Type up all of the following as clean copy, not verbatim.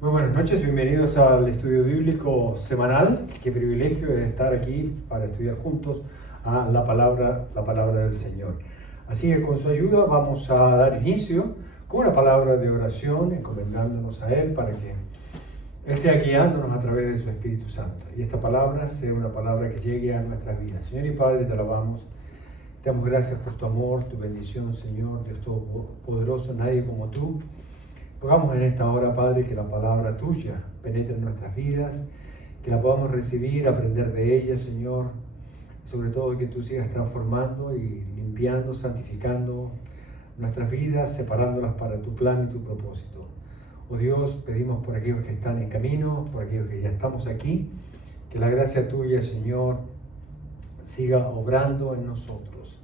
Muy buenas noches, bienvenidos al estudio bíblico semanal. Qué privilegio es estar aquí para estudiar juntos a la palabra del Señor. Así que con su ayuda vamos a dar inicio con una palabra de oración, encomendándonos a Él para que Él sea guiándonos a través de su Espíritu Santo. Y esta palabra sea una palabra que llegue a nuestras vidas. Señor y Padre, te alabamos. Te damos gracias por tu amor, tu bendición, Señor, Dios Todopoderoso, nadie como tú. Rogamos en esta hora, Padre, que la palabra tuya penetre en nuestras vidas, que la podamos recibir, aprender de ella, Señor. Sobre todo que tú sigas transformando y limpiando, santificando nuestras vidas, separándolas para tu plan y tu propósito. Oh Dios, pedimos por aquellos que están en camino, por aquellos que ya estamos aquí, que la gracia tuya, Señor, siga obrando en nosotros.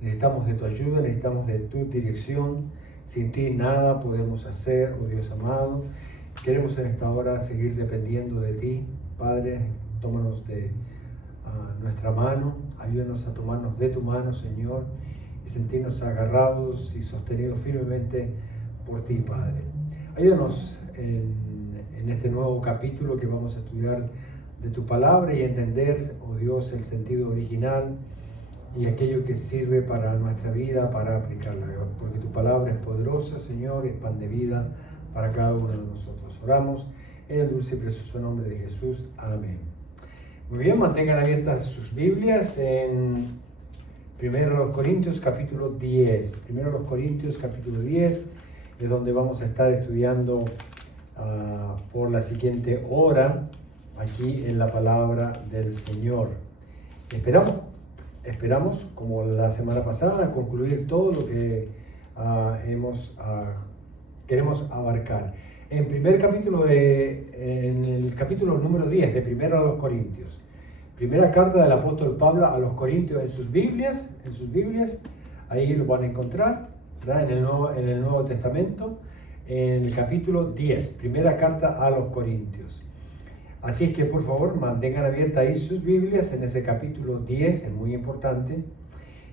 Necesitamos de tu ayuda, necesitamos de tu dirección. Sin ti nada podemos hacer, oh Dios amado. Queremos en esta hora seguir dependiendo de ti. Padre, tómanos de nuestra mano, ayúdanos a tomarnos de tu mano, Señor, y sentirnos agarrados y sostenidos firmemente por ti, Padre. Ayúdanos en este nuevo capítulo que vamos a estudiar de tu palabra y entender, oh Dios, el sentido original y aquello que sirve para nuestra vida, para aplicarla, porque tu palabra es poderosa, Señor, y es pan de vida para cada uno de nosotros. Oramos en el dulce y precioso nombre de Jesús. Amén. Muy bien, mantengan abiertas sus Biblias en 1 Corintios capítulo 10. 1 Corintios capítulo 10 es donde vamos a estar estudiando por la siguiente hora aquí en la palabra del Señor. Esperamos, como la semana pasada, concluir todo lo que queremos abarcar. En el capítulo número 10 de 1 Corintios, primera carta del apóstol Pablo a los Corintios en sus Biblias, ahí lo van a encontrar, ¿verdad? En el Nuevo Testamento, en el capítulo 10, primera carta a los Corintios. Así es que por favor mantengan abiertas ahí sus Biblias en ese capítulo 10, es muy importante.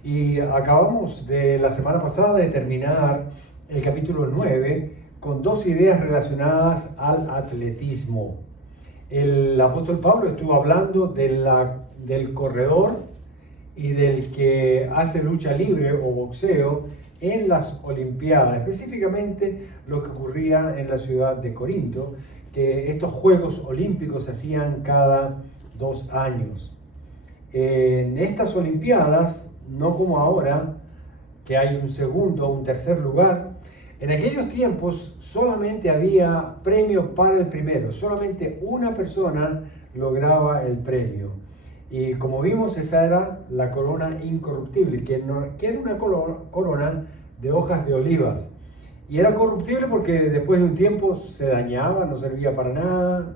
Y acabamos de la semana pasada de terminar el capítulo 9 con dos ideas relacionadas al atletismo. El apóstol Pablo estuvo hablando del corredor y del que hace lucha libre o boxeo en las Olimpiadas, específicamente lo que ocurría en la ciudad de Corinto, que estos Juegos Olímpicos se hacían cada 2 años. En estas Olimpiadas, no como ahora, que hay un segundo o un tercer lugar, en aquellos tiempos solamente había premio para el primero, solamente una persona lograba el premio. Y como vimos, esa era la corona incorruptible, que era una corona de hojas de olivas. Y era corruptible porque después de un tiempo se dañaba, no servía para nada,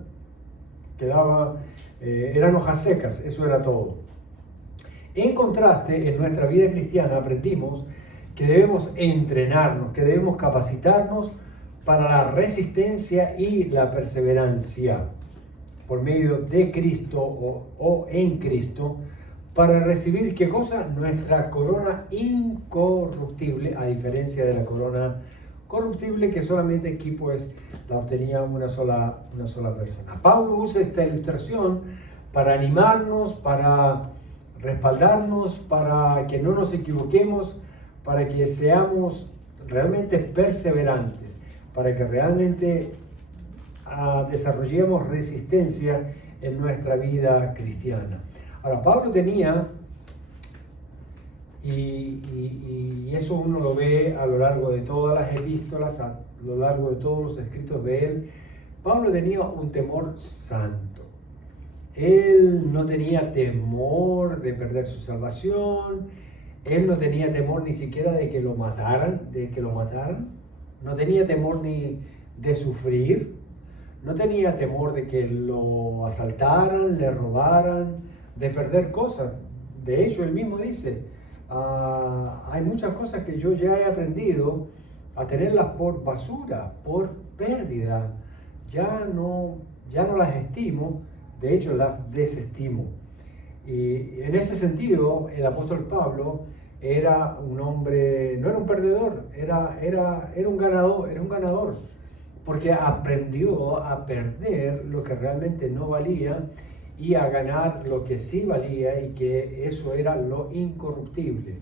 eran hojas secas, eso era todo. En contraste, en nuestra vida cristiana aprendimos que debemos entrenarnos, que debemos capacitarnos para la resistencia y la perseverancia por medio de Cristo o en Cristo, para recibir, ¿qué cosa? Nuestra corona incorruptible, a diferencia de la corona corruptible que solamente aquí pues la obtenía una sola persona. Pablo usa esta ilustración para animarnos, para respaldarnos, para que no nos equivoquemos, para que seamos realmente perseverantes, para que realmente desarrollemos resistencia en nuestra vida cristiana. Ahora, Pablo tenía, y eso uno lo ve a lo largo de todas las epístolas, a lo largo de todos los escritos de él, Pablo tenía un temor santo. Él no tenía temor de perder su salvación, él no tenía temor ni siquiera de que lo mataran, no tenía temor ni de sufrir, no tenía temor de que lo asaltaran, le robaran, de perder cosas. De hecho, él mismo dice, hay muchas cosas que yo ya he aprendido a tenerlas por basura, por pérdida. Ya no las estimo, de hecho las desestimo. Y en ese sentido, el apóstol Pablo era un hombre, no era un perdedor, era un ganador, porque aprendió a perder lo que realmente no valía y a ganar lo que sí valía, y que eso era lo incorruptible.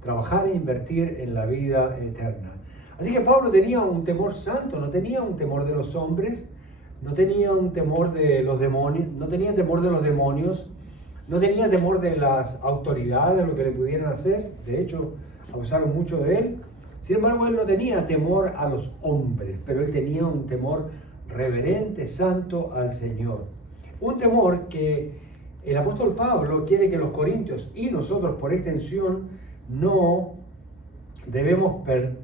Trabajar e invertir en la vida eterna. Así que Pablo tenía un temor santo, no tenía un temor de los hombres, no tenía un temor de los demonios, no tenía temor de los demonios, no tenía temor de las autoridades, de lo que le pudieran hacer. De hecho, abusaron mucho de él. Sin embargo, él no tenía temor a los hombres, pero él tenía un temor reverente, santo al Señor. Un temor que el apóstol Pablo quiere que los corintios y nosotros, por extensión, no debemos perder.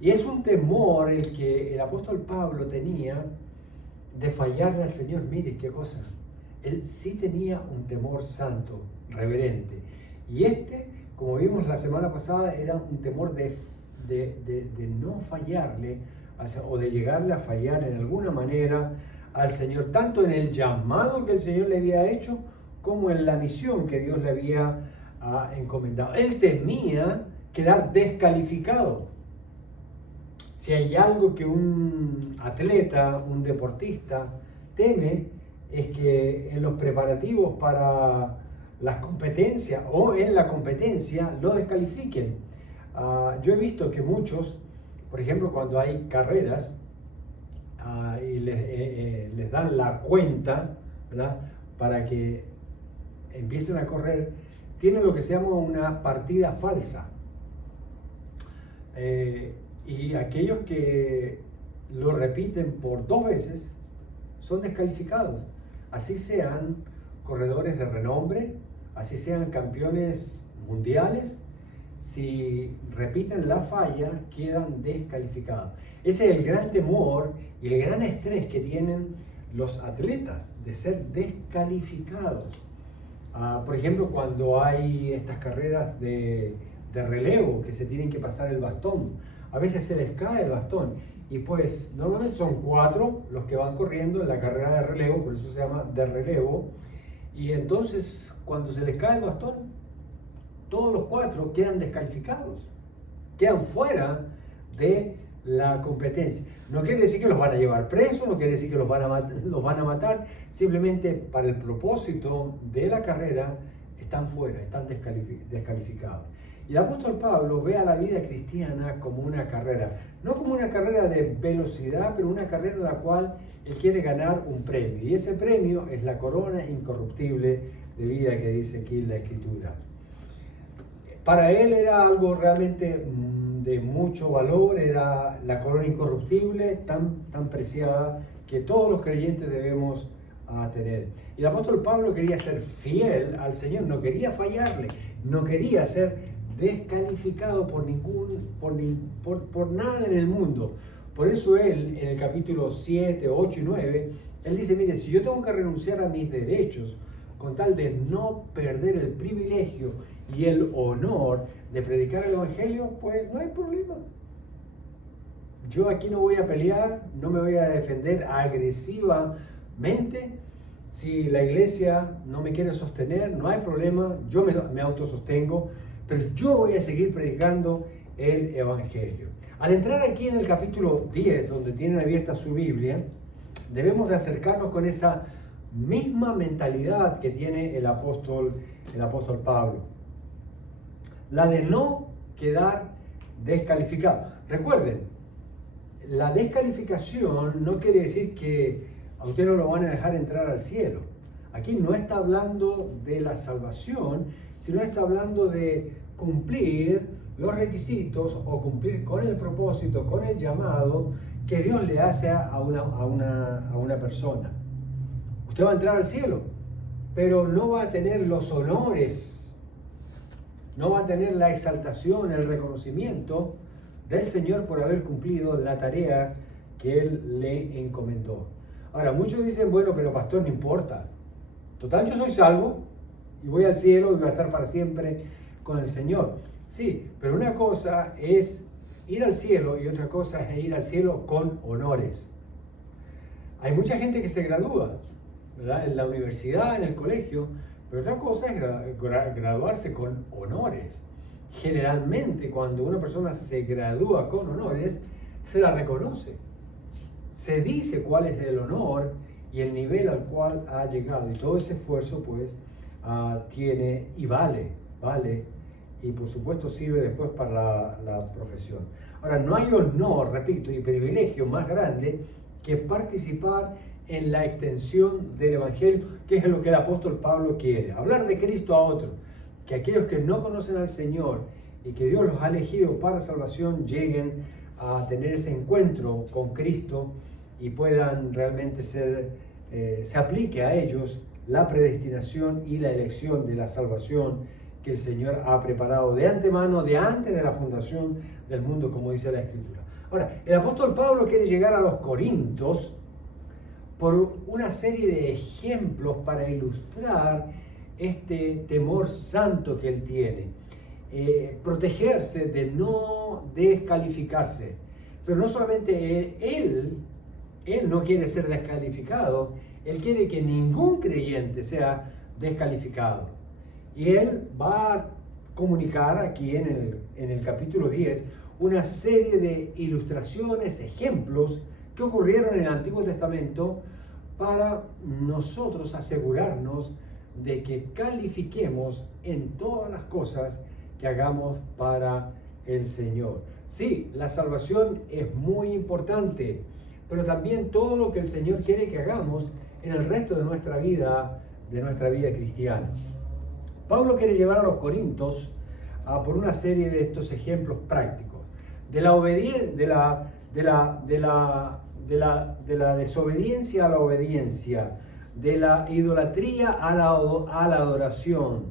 Y es un temor el que el apóstol Pablo tenía de fallarle al Señor. Mire qué cosa. Él sí tenía un temor santo, reverente. Y como vimos la semana pasada, era un temor de no fallarle, o de llegarle a fallar en alguna manera al Señor, tanto en el llamado que el Señor le había hecho, como en la misión que Dios le había encomendado. Él temía quedar descalificado. Si hay algo que un atleta, un deportista teme, es que en los preparativos para las competencias o en la competencia lo descalifiquen. Yo he visto que muchos, por ejemplo, cuando hay carreras y les dan la cuenta, ¿verdad?, para que empiecen a correr, tienen lo que se llama una partida falsa. Y aquellos que lo repiten por 2 veces son descalificados. Así sean corredores de renombre, así sean campeones mundiales, si repiten la falla, quedan descalificados. Ese es el gran temor y el gran estrés que tienen los atletas, de ser descalificados. Por ejemplo, cuando hay estas carreras de relevo, que se tienen que pasar el bastón, a veces se les cae el bastón, y pues normalmente son 4 los que van corriendo en la carrera de relevo, por eso se llama de relevo, y entonces cuando se les cae el bastón, todos los 4 quedan descalificados, quedan fuera de la competencia. No quiere decir que los van a llevar presos, no quiere decir que los van a matar, simplemente para el propósito de la carrera están fuera, están descalificados. Y el apóstol Pablo ve a la vida cristiana como una carrera, no como una carrera de velocidad, pero una carrera en la cual él quiere ganar un premio. Y ese premio es la corona incorruptible de vida que dice aquí la Escritura. Para él era algo realmente de mucho valor, era la corona incorruptible, tan preciada, que todos los creyentes debemos tener. Y el apóstol Pablo quería ser fiel al Señor, no quería fallarle, no quería ser descalificado por nada en el mundo. Por eso él, en el capítulo 7, 8 y 9, él dice, mire, si yo tengo que renunciar a mis derechos con tal de no perder el privilegio y el honor de predicar el Evangelio, pues no hay problema. Yo aquí no voy a pelear, no me voy a defender agresivamente. Si la iglesia no me quiere sostener, no hay problema, yo me autosostengo, pero yo voy a seguir predicando el Evangelio. Al entrar aquí en el capítulo 10, donde tienen abierta su Biblia, debemos de acercarnos con esa misma mentalidad que tiene el apóstol Pablo. La de no quedar descalificado. Recuerden, la descalificación no quiere decir que a usted no lo van a dejar entrar al cielo. Aquí no está hablando de la salvación, sino está hablando de cumplir los requisitos o cumplir con el propósito, con el llamado que Dios le hace a una persona. Usted va a entrar al cielo, pero no va a tener los honores, no va a tener la exaltación, el reconocimiento del Señor por haber cumplido la tarea que Él le encomendó. Ahora, muchos dicen, bueno, pero pastor, no importa. Total, yo soy salvo y voy al cielo y voy a estar para siempre con el Señor. Sí, pero una cosa es ir al cielo y otra cosa es ir al cielo con honores. Hay mucha gente que se gradúa, ¿verdad?, en la universidad, en el colegio, pero otra cosa es graduarse con honores. generalmente cuando una persona se gradúa con honores, se la reconoce. Se dice cuál es el honor y el nivel al cual ha llegado. Y todo ese esfuerzo pues tiene y vale, y por supuesto sirve después para la profesión. Ahora, no hay honor, repito, y privilegio más grande que participar en la extensión del Evangelio, que es lo que el apóstol Pablo quiere. Hablar de Cristo a otros, que aquellos que no conocen al Señor y que Dios los ha elegido para salvación lleguen a tener ese encuentro con Cristo y puedan realmente se aplique a ellos la predestinación y la elección de la salvación que el Señor ha preparado de antemano, de antes de la fundación del mundo, como dice la Escritura. Ahora, el apóstol Pablo quiere llegar a los Corintios por una serie de ejemplos para ilustrar este temor santo que él tiene. Protegerse de no descalificarse. Pero no solamente él no quiere ser descalificado, él quiere que ningún creyente sea descalificado. Y él va a comunicar aquí en el capítulo 10 una serie de ilustraciones, ejemplos que ocurrieron en el Antiguo Testamento para nosotros asegurarnos de que califiquemos en todas las cosas que hagamos para el Señor. Sí, la salvación es muy importante, pero también todo lo que el Señor quiere que hagamos en el resto de nuestra vida cristiana. Pablo quiere llevar a los Corintios por una serie de estos ejemplos prácticos de la desobediencia a la obediencia, de la idolatría a la adoración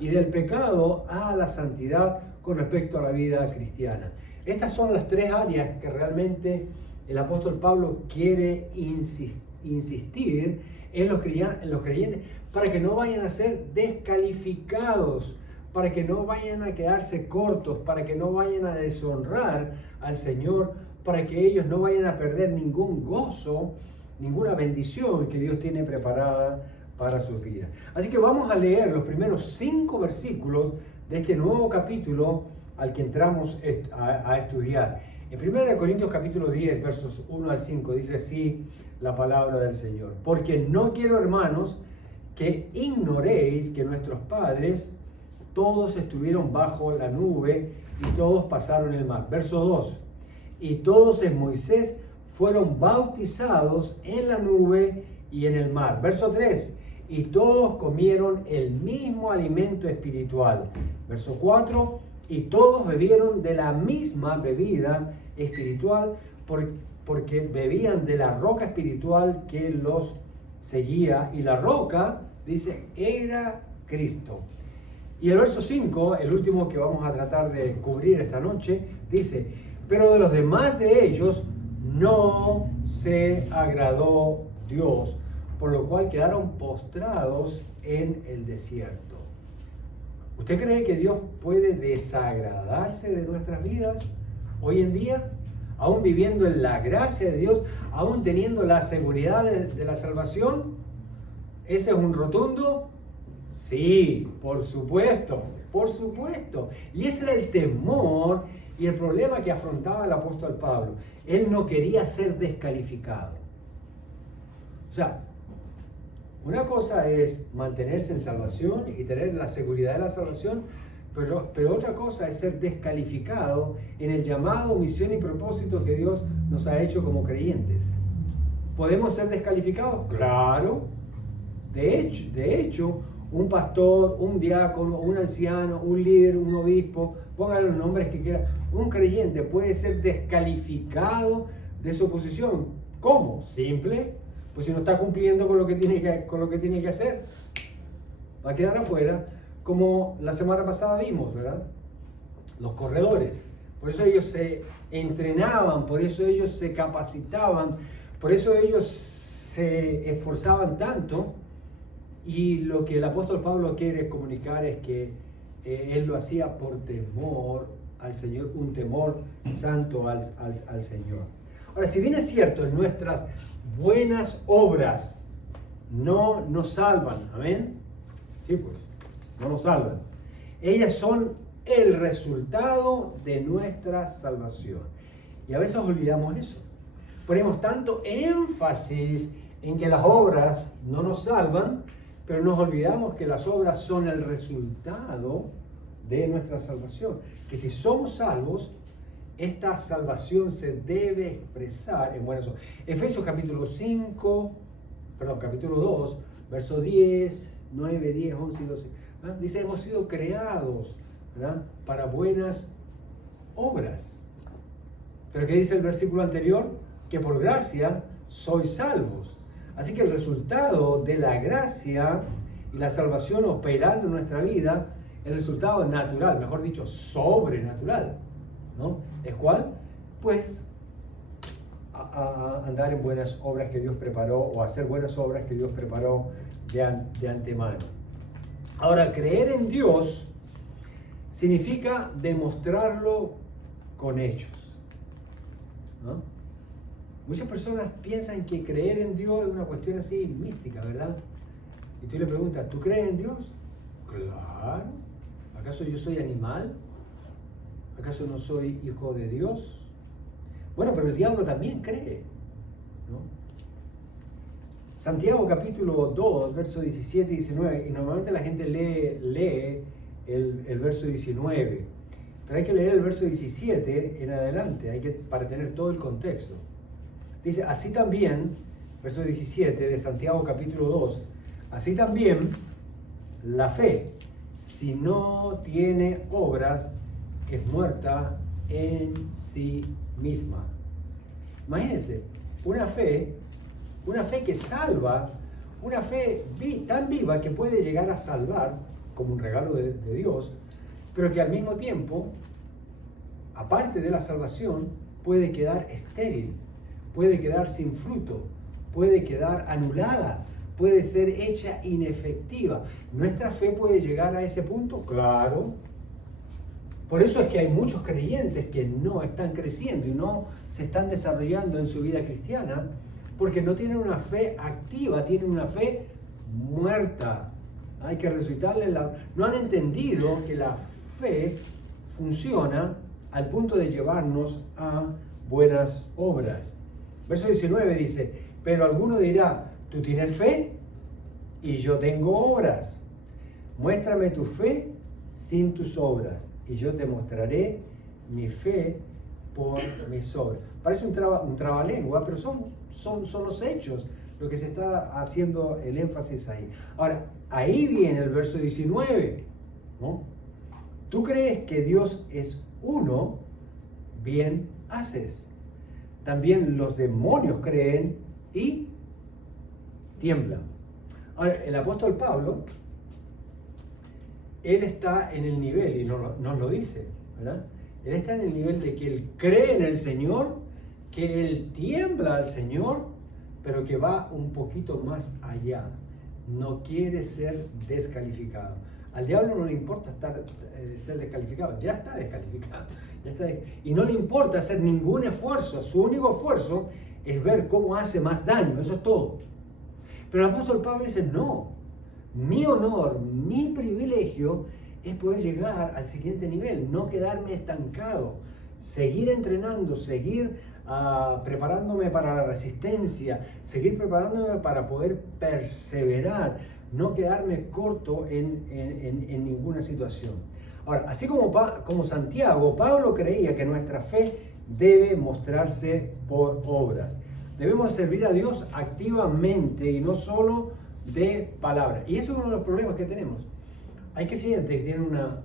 y del pecado a la santidad con respecto a la vida cristiana. Estas son las tres áreas que realmente el apóstol Pablo quiere insistir en los creyentes para que no vayan a ser descalificados, para que no vayan a quedarse cortos, para que no vayan a deshonrar al Señor, para que ellos no vayan a perder ningún gozo, ninguna bendición que Dios tiene preparada para sus vidas. Así que vamos a leer los primeros 5 versículos de este nuevo capítulo al que entramos a estudiar. En 1 Corintios capítulo 10, versos 1 al 5, dice así la palabra del Señor. Porque no quiero, hermanos, que ignoréis que nuestros padres todos estuvieron bajo la nube y todos pasaron el mar. Verso 2. Y todos en Moisés fueron bautizados en la nube y en el mar. Verso 3. Y todos comieron el mismo alimento espiritual. Verso 4. Y todos bebieron de la misma bebida espiritual porque bebían de la roca espiritual que los seguía. Y la roca, dice, era Cristo. Y el verso 5, el último que vamos a tratar de cubrir esta noche, dice, pero de los demás de ellos no se agradó Dios, por lo cual quedaron postrados en el desierto. ¿Usted cree que Dios puede desagradarse de nuestras vidas hoy en día? Aún viviendo en la gracia de Dios, aún teniendo la seguridad de la salvación. ¿Ese es un rotundo? Sí, por supuesto. Y ese era el temor y el problema que afrontaba el apóstol Pablo. Él no quería ser descalificado. O sea, una cosa es mantenerse en salvación y tener la seguridad de la salvación, pero otra cosa es ser descalificado en el llamado, misión y propósito que Dios nos ha hecho como creyentes. ¿Podemos ser descalificados? Claro. De hecho, un pastor, un diácono, un anciano, un líder, un obispo, pongan los nombres que quieran, un creyente puede ser descalificado de su posición. ¿Cómo? Simple. Pues si no está cumpliendo con lo que tiene que hacer, va a quedar afuera, como la semana pasada vimos, ¿verdad? Los corredores. Por eso ellos se entrenaban, por eso ellos se capacitaban, por eso ellos se esforzaban tanto. Y lo que el apóstol Pablo quiere comunicar es que él lo hacía por temor al Señor, un temor santo al Señor. Ahora, si bien es cierto, en nuestras buenas obras no nos salvan, amén. Sí, pues, no nos salvan. Ellas son el resultado de nuestra salvación. Y a veces olvidamos eso. Ponemos tanto énfasis en que las obras no nos salvan, pero nos olvidamos que las obras son el resultado de nuestra salvación. Que si somos salvos, esta salvación se debe expresar en buenas obras. Efesios capítulo 2, versos 10, 9, 10, 11 y 12. ¿Verdad? Dice, hemos sido creados, ¿verdad?, para buenas obras. Pero ¿qué dice el versículo anterior? Que por gracia sois salvos. Así que el resultado de la gracia y la salvación operando en nuestra vida, el resultado natural, mejor dicho, sobrenatural, ¿no? ¿Es cuál? Pues a andar en buenas obras que Dios preparó, o hacer buenas obras que Dios preparó de antemano. Ahora, creer en Dios significa demostrarlo con hechos, ¿no? Muchas personas piensan que creer en Dios es una cuestión así mística, ¿verdad? Y tú le preguntas, ¿tú crees en Dios? Claro. ¿Acaso yo soy animal? ¿Acaso no soy hijo de Dios? Bueno, pero el diablo también cree, ¿no? Santiago capítulo 2, versos 17 y 19, y normalmente la gente lee el verso 19, pero hay que leer el verso 17 en adelante, para tener todo el contexto. Dice, así también, verso 17 de Santiago capítulo 2, así también la fe, si no tiene obras, es muerta en sí misma. Imagínense, una fe que salva, una fe tan viva que puede llegar a salvar como un regalo de Dios, pero que al mismo tiempo, aparte de la salvación, puede quedar estéril, puede quedar sin fruto, puede quedar anulada, puede ser hecha inefectiva. ¿Nuestra fe puede llegar a ese punto? Claro. Por eso es que hay muchos creyentes que no están creciendo y no se están desarrollando en su vida cristiana, porque no tienen una fe activa, tienen una fe muerta. Hay que resucitarle no han entendido que la fe funciona al punto de llevarnos a buenas obras. Verso 19 dice, pero alguno dirá, tú tienes fe y yo tengo obras. Muéstrame tu fe sin tus obras y yo te mostraré mi fe por mis obras. Parece un trabalengua, pero son los hechos lo que se está haciendo el énfasis ahí. Ahora, ahí viene el verso 19, ¿no? Tú crees que Dios es uno, bien haces. También los demonios creen y tiemblan. Ahora, el apóstol Pablo, él está en el nivel, y nos lo dice, ¿verdad? Él está en el nivel de que él cree en el Señor, que él tiembla al Señor, pero que va un poquito más allá. No quiere ser descalificado. Al diablo no le importa ser descalificado, ya está descalificado. Y no le importa hacer ningún esfuerzo, su único esfuerzo es ver cómo hace más daño, eso es todo. Pero el apóstol Pablo dice, no, mi honor, mi privilegio es poder llegar al siguiente nivel, no quedarme estancado, seguir entrenando, seguir preparándome para la resistencia, seguir preparándome para poder perseverar, no quedarme corto en ninguna situación. Ahora, así como Santiago, Pablo creía que nuestra fe debe mostrarse por obras. Debemos servir a Dios activamente y no solo de palabras. Y eso es uno de los problemas que tenemos. Hay creyentes que tienen una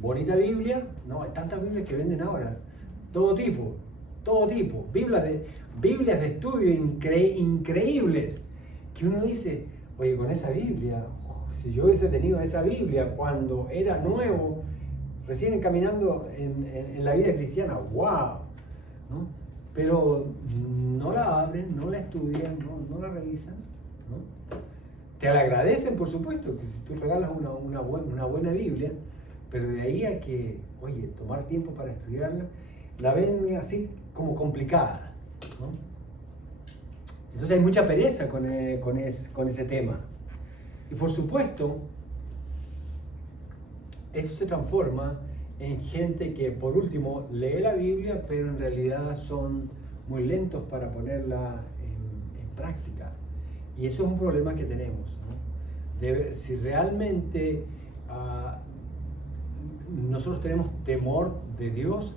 bonita Biblia, no, hay tantas Biblias que venden ahora, todo tipo, Biblias de estudio increíbles, que uno dice, oye, con esa Biblia, si yo hubiese tenido esa Biblia cuando era nuevo, recién caminando en la vida cristiana, wow, ¿no? Pero no la abren, no la estudian, no la revisan, ¿no? Te la agradecen, por supuesto, que si tú regalas una buena Biblia, pero de ahí a que, oye, tomar tiempo para estudiarla, la ven así como complicada, ¿no? Entonces hay mucha pereza con ese tema. Y por supuesto, esto se transforma en gente que por último lee la Biblia, pero en realidad son muy lentos para ponerla en práctica. Y eso es un problema que tenemos, ¿no? Si realmente nosotros tenemos temor de Dios,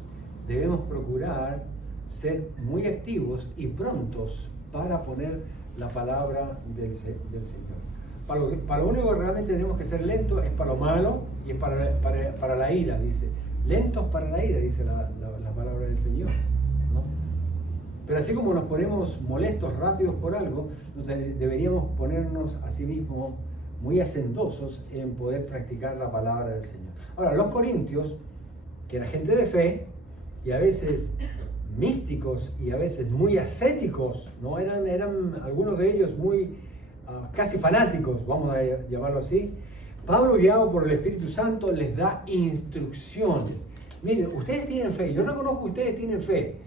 debemos procurar ser muy activos y prontos para poner la palabra del Señor. Para lo único que realmente tenemos que ser lentos es para lo malo y es para la ira, dice. Lentos para la ira, dice la palabra del Señor, ¿no? Pero así como nos ponemos molestos, rápidos por algo, deberíamos ponernos a sí mismos muy hacendosos en poder practicar la palabra del Señor. Ahora, los corintios, que eran gente de fe, y a veces místicos y a veces muy ascéticos, ¿no? Eran algunos de ellos muy casi fanáticos, vamos a llamarlo así. Pablo, guiado por el Espíritu Santo, les da instrucciones. Miren, ustedes tienen fe, yo reconozco que ustedes tienen fe,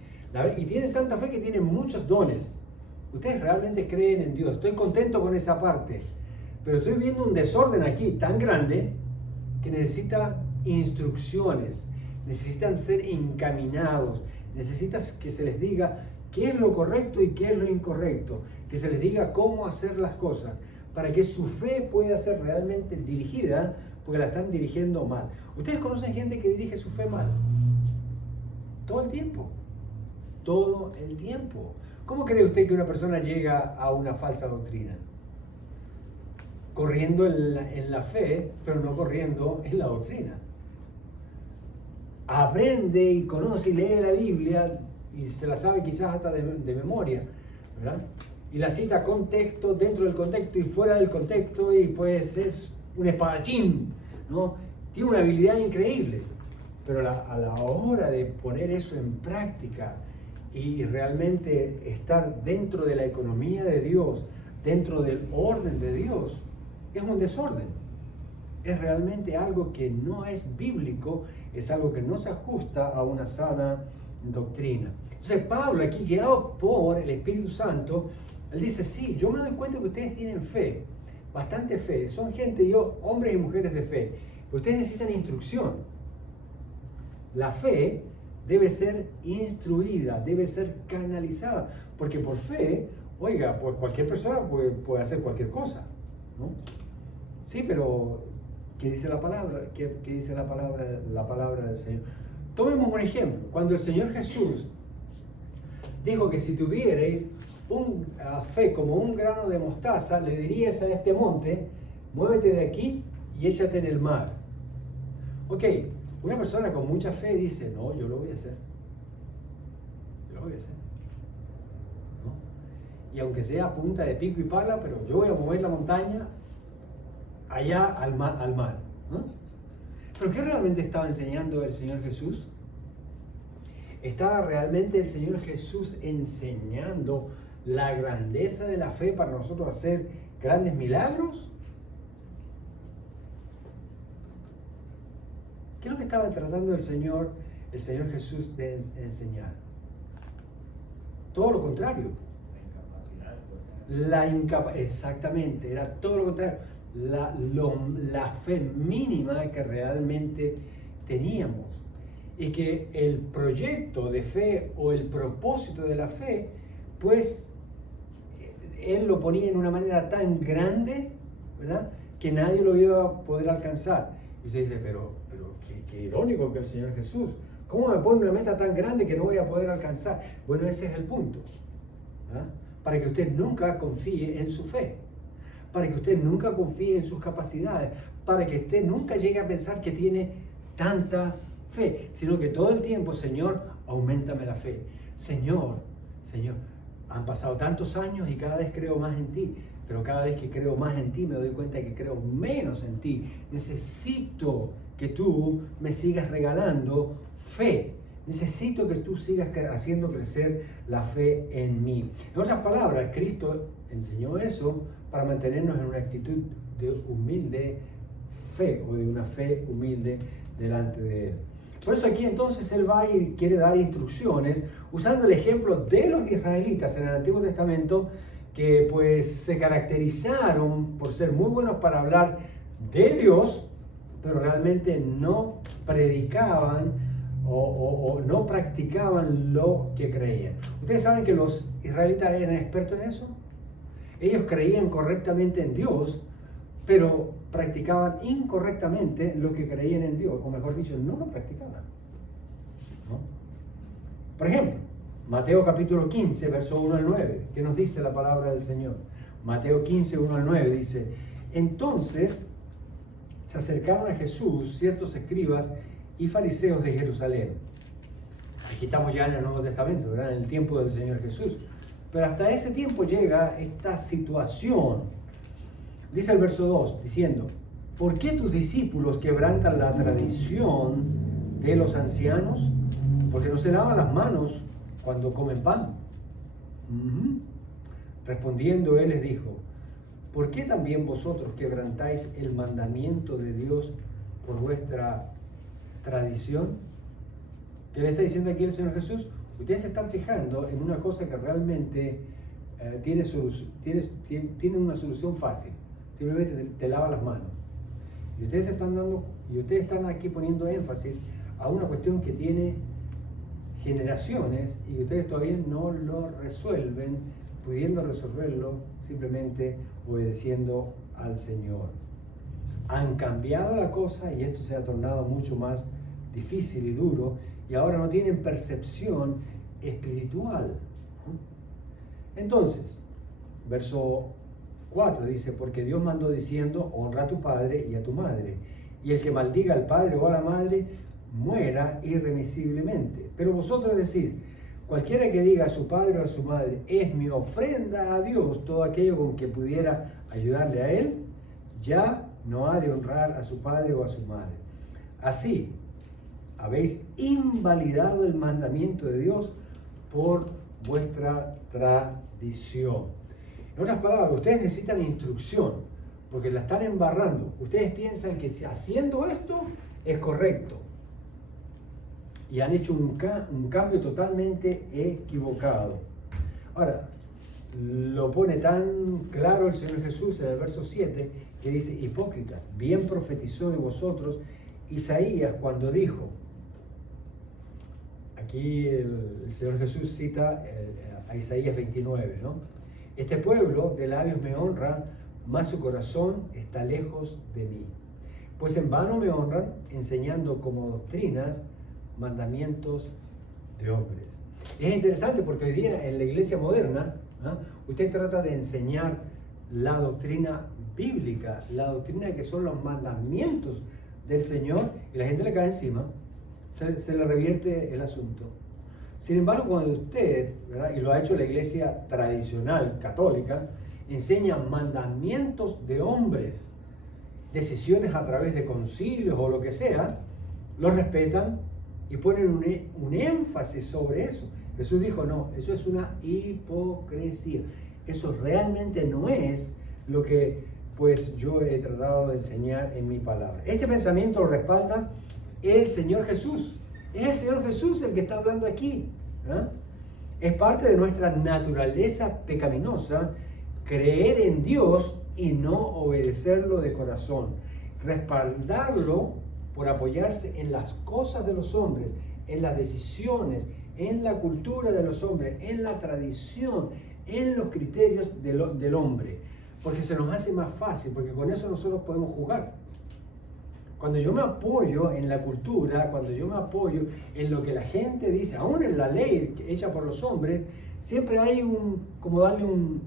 y tienen tanta fe que tienen muchos dones. Ustedes realmente creen en Dios, estoy contento con esa parte, pero estoy viendo un desorden aquí tan grande que necesita instrucciones, necesitan ser encaminados, necesitas que se les diga qué es lo correcto y qué es lo incorrecto, que se les diga cómo hacer las cosas, para que su fe pueda ser realmente dirigida, porque la están dirigiendo mal. ¿Ustedes conocen gente que dirige su fe mal? Todo el tiempo. Todo el tiempo. ¿Cómo cree usted que una persona llega a una falsa doctrina? Corriendo en la fe, pero no corriendo en la doctrina. Aprende y conoce y lee la Biblia y se la sabe quizás hasta de memoria, ¿verdad? Y la cita contexto, dentro del contexto y fuera del contexto, y pues es un espadachín, ¿no? Tiene una habilidad increíble, pero a la hora de poner eso en práctica y realmente estar dentro de la economía de Dios, dentro del orden de Dios, es un desorden. Es realmente algo que no es bíblico, es algo que no se ajusta a una sana doctrina. Entonces Pablo, aquí guiado por el Espíritu Santo, él dice, sí, yo me doy cuenta que ustedes tienen fe, bastante fe, son gente, hombres y mujeres de fe, pero ustedes necesitan instrucción. La fe debe ser instruida, debe ser canalizada, porque por fe, oiga, pues cualquier persona puede hacer cualquier cosa, ¿no? Sí, pero ¿qué dice la palabra? ¿Qué dice la palabra del Señor? Tomemos un ejemplo. Cuando el Señor Jesús dijo que si tuvierais fe como un grano de mostaza, le dirías a este monte, muévete de aquí y échate en el mar. Ok, una persona con mucha fe dice, no, yo lo voy a hacer. Yo lo voy a hacer, ¿no? Y aunque sea a punta de pico y pala, pero yo voy a mover la montaña allá al mar, ¿no? ¿Pero qué realmente estaba enseñando el Señor Jesús? ¿Estaba realmente el Señor Jesús enseñando la grandeza de la fe para nosotros hacer grandes milagros? ¿Qué es lo que estaba tratando el Señor Jesús de enseñar? Todo lo contrario. Exactamente, era todo lo contrario. La fe mínima que realmente teníamos. Y que el proyecto de fe o el propósito de la fe, pues él lo ponía en una manera tan grande, ¿verdad?, que nadie lo iba a poder alcanzar. Y usted dice, pero qué irónico que el Señor Jesús, ¿cómo me pone una meta tan grande que no voy a poder alcanzar? Bueno, ese es el punto, ¿verdad? Para que usted nunca confíe en su fe, para que usted nunca confíe en sus capacidades, para que usted nunca llegue a pensar que tiene tanta fe, sino que todo el tiempo, Señor, auméntame la fe. Señor, han pasado tantos años y cada vez creo más en ti, pero cada vez que creo más en ti me doy cuenta que creo menos en ti. Necesito que tú me sigas regalando fe. Necesito que tú sigas haciendo crecer la fe en mí. En otras palabras, Cristo enseñó eso para mantenernos en una actitud de humilde fe, o de una fe humilde delante de Él. Por eso aquí entonces Él va y quiere dar instrucciones usando el ejemplo de los israelitas en el Antiguo Testamento, que pues se caracterizaron por ser muy buenos para hablar de Dios, pero realmente no predicaban o no practicaban lo que creían. ¿Ustedes saben que los israelitas eran expertos en eso? Ellos creían correctamente en Dios, pero practicaban incorrectamente lo que creían en Dios, o mejor dicho, no lo practicaban, ¿no? Por ejemplo, Mateo capítulo 15, verso 1 al 9, ¿qué nos dice la palabra del Señor? Mateo 15, 1 al 9 dice: entonces se acercaron a Jesús ciertos escribas y fariseos de Jerusalén. Aquí estamos ya en el Nuevo Testamento, ¿verdad? En el tiempo del Señor Jesús. Pero hasta ese tiempo llega esta situación. Dice el verso 2, diciendo: ¿por qué tus discípulos quebrantan la tradición de los ancianos? Porque no se lavan las manos cuando comen pan. Respondiendo él les dijo: ¿por qué también vosotros quebrantáis el mandamiento de Dios por vuestra tradición? ¿Qué le está diciendo aquí el Señor Jesús? Ustedes se están fijando en una cosa que realmente tiene una solución fácil. Simplemente te lava las manos. Y ustedes están aquí poniendo énfasis a una cuestión que tiene generaciones y ustedes todavía no lo resuelven, pudiendo resolverlo simplemente obedeciendo al Señor. Han cambiado la cosa y esto se ha tornado mucho más difícil y duro, y ahora no tienen percepción espiritual. Entonces, verso 4 dice: porque Dios mandó diciendo: honra a tu padre y a tu madre, y el que maldiga al padre o a la madre muera irremisiblemente. Pero vosotros decís: cualquiera que diga a su padre o a su madre, es mi ofrenda a Dios, todo aquello con que pudiera ayudarle a él, ya no ha de honrar a su padre o a su madre. Así, habéis invalidado el mandamiento de Dios por vuestra tradición. En otras palabras, ustedes necesitan instrucción, porque la están embarrando. Ustedes piensan que haciendo esto es correcto, y han hecho un cambio totalmente equivocado. Ahora, lo pone tan claro el Señor Jesús en el verso 7, que dice: hipócritas, bien profetizó de vosotros Isaías cuando dijo. Aquí el Señor Jesús cita a Isaías 29, ¿no? Este pueblo de labios me honra, mas su corazón está lejos de mí. Pues en vano me honran, enseñando como doctrinas mandamientos de hombres. Es interesante porque hoy día en la iglesia moderna, usted trata de enseñar la doctrina bíblica, la doctrina que son los mandamientos del Señor, y la gente le cae encima, se le revierte el asunto. Sin embargo, cuando usted, ¿verdad?, y lo ha hecho la iglesia tradicional católica, enseña mandamientos de hombres, decisiones a través de concilios o lo que sea, los respetan y ponen un énfasis sobre eso. Jesús dijo: no, eso es una hipocresía. Eso realmente no es lo que pues yo he tratado de enseñar en mi palabra. Este pensamiento lo respalda el Señor Jesús. Es el Señor Jesús el que está hablando aquí, ¿eh? Es parte de nuestra naturaleza pecaminosa creer en Dios y no obedecerlo de corazón. Respaldarlo por apoyarse en las cosas de los hombres, en las decisiones, en la cultura de los hombres, en la tradición, en los criterios del hombre. Porque se nos hace más fácil, porque con eso nosotros podemos jugar. Cuando yo me apoyo en la cultura, cuando yo me apoyo en lo que la gente dice, aún en la ley hecha por los hombres, siempre hay como darle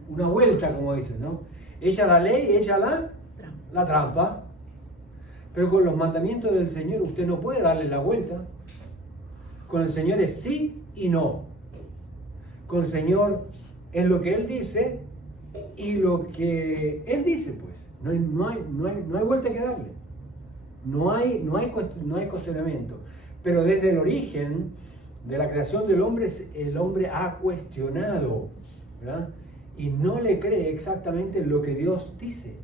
una vuelta, como dicen, ¿no? Echa la ley, echa la trampa. Pero con los mandamientos del Señor usted no puede darle la vuelta. Con el Señor es sí y no. Con el Señor es lo que Él dice y lo que Él dice, pues. No hay vuelta que darle. No hay cuestionamiento. Pero desde el origen de la creación del hombre, el hombre ha cuestionado, ¿verdad? Y no le cree exactamente lo que Dios dice.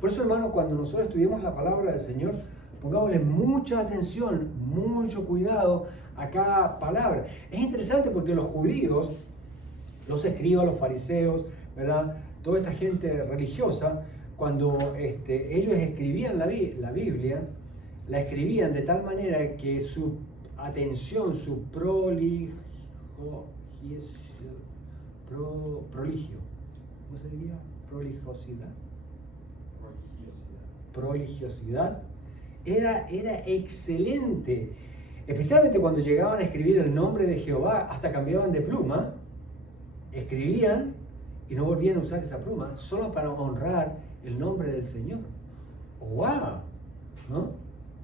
Por eso, hermano, cuando nosotros estudiamos la palabra del Señor, pongámosle mucha atención, mucho cuidado a cada palabra. Es interesante porque los judíos, los escribas, los fariseos, ¿verdad?, toda esta gente religiosa, cuando ellos escribían la Biblia, la escribían de tal manera que su atención, su proligio, ¿cómo se diría? Proligiosidad era excelente, especialmente cuando llegaban a escribir el nombre de Jehová, hasta cambiaban de pluma, escribían y no volvían a usar esa pluma solo para honrar el nombre del Señor. ¡Wow! ¿No?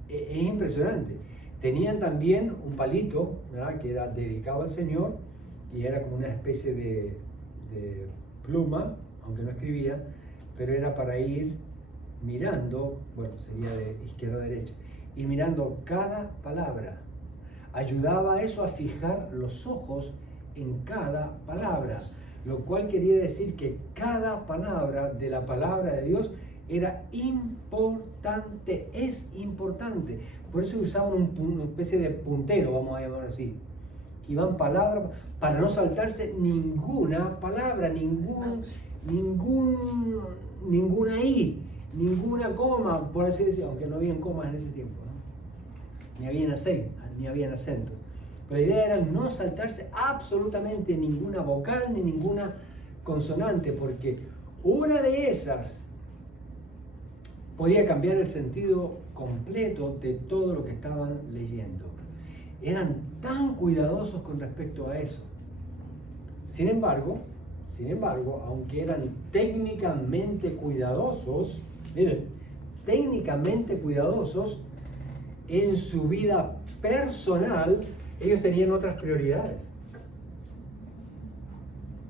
Es impresionante. Tenían también un palito, ¿verdad?, que era dedicado al Señor y era como una especie de pluma, aunque no escribía, pero era para ir mirando, bueno, sería de izquierda a derecha, y mirando cada palabra. Ayudaba a eso a fijar los ojos en cada palabra, lo cual quería decir que cada palabra de la palabra de Dios era importante, es importante. Por eso usaban una especie de puntero, vamos a llamarlo así. Iban palabra para no saltarse ninguna palabra, ninguna I, ninguna coma, por así decirlo, aunque no habían comas en ese tiempo, ¿no? Ni habían acentos. Pero la idea era no saltarse absolutamente ninguna vocal ni ninguna consonante, porque una de esas podía cambiar el sentido completo de todo lo que estaban leyendo. Eran tan cuidadosos con respecto a eso. Sin embargo, aunque eran técnicamente cuidadosos, miren, técnicamente cuidadosos, en su vida personal, ellos tenían otras prioridades,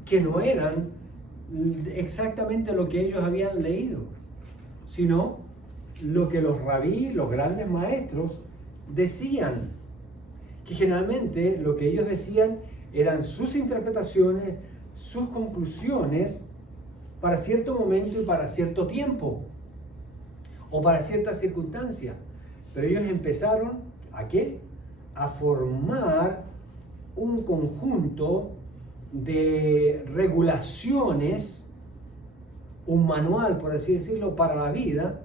que no eran exactamente lo que ellos habían leído, sino lo que los rabí, los grandes maestros, decían, que generalmente lo que ellos decían eran sus interpretaciones, sus conclusiones para cierto momento y para cierto tiempo, o para cierta circunstancia. Pero ellos empezaron, ¿a qué? A formar un conjunto de regulaciones, un manual, por así decirlo, para la vida,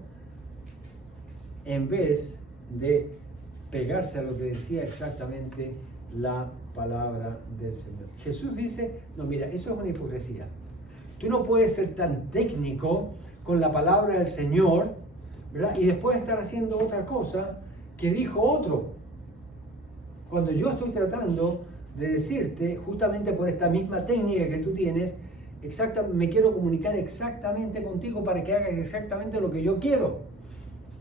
en vez de pegarse a lo que decía exactamente la palabra del Señor. Jesús dice, no, mira, eso es una hipocresía. Tú no puedes ser tan técnico con la palabra del Señor, ¿verdad?, y después estar haciendo otra cosa que dijo otro. Cuando yo estoy tratando de decirte, justamente por esta misma técnica que tú tienes, me quiero comunicar exactamente contigo para que hagas exactamente lo que yo quiero.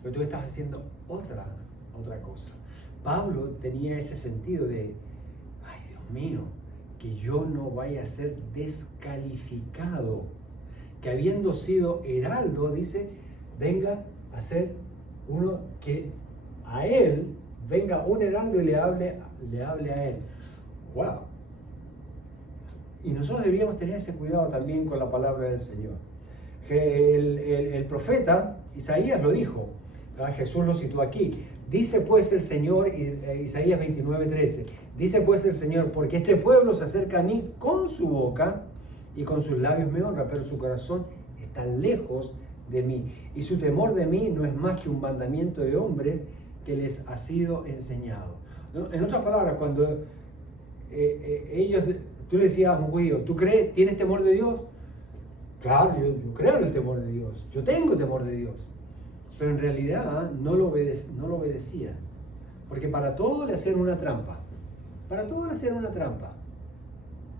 Pero tú estás haciendo otra cosa. Pablo tenía ese sentido de, ay Dios mío, que yo no vaya a ser descalificado, que habiendo sido heraldo, dice, venga a ser uno que a él, venga un heraldo y le hable a él. ¡Wow! Y nosotros deberíamos tener ese cuidado también con la palabra del Señor. Que el profeta Isaías lo dijo, ¿verdad? Jesús lo citó aquí. Dice pues el Señor, Isaías 29:13, dice pues el Señor, porque este pueblo se acerca a mí con su boca y con sus labios me honra, pero su corazón está lejos de mí. Y su temor de mí no es más que un mandamiento de hombres que les ha sido enseñado. ¿No? En otras palabras, cuando tú le decías a un judío, ¿tú crees, tienes temor de Dios? Claro, yo creo en el temor de Dios, yo tengo temor de Dios. Pero en realidad no lo obedecía. Porque para todo le hacían una trampa. Para todo le hacían una trampa.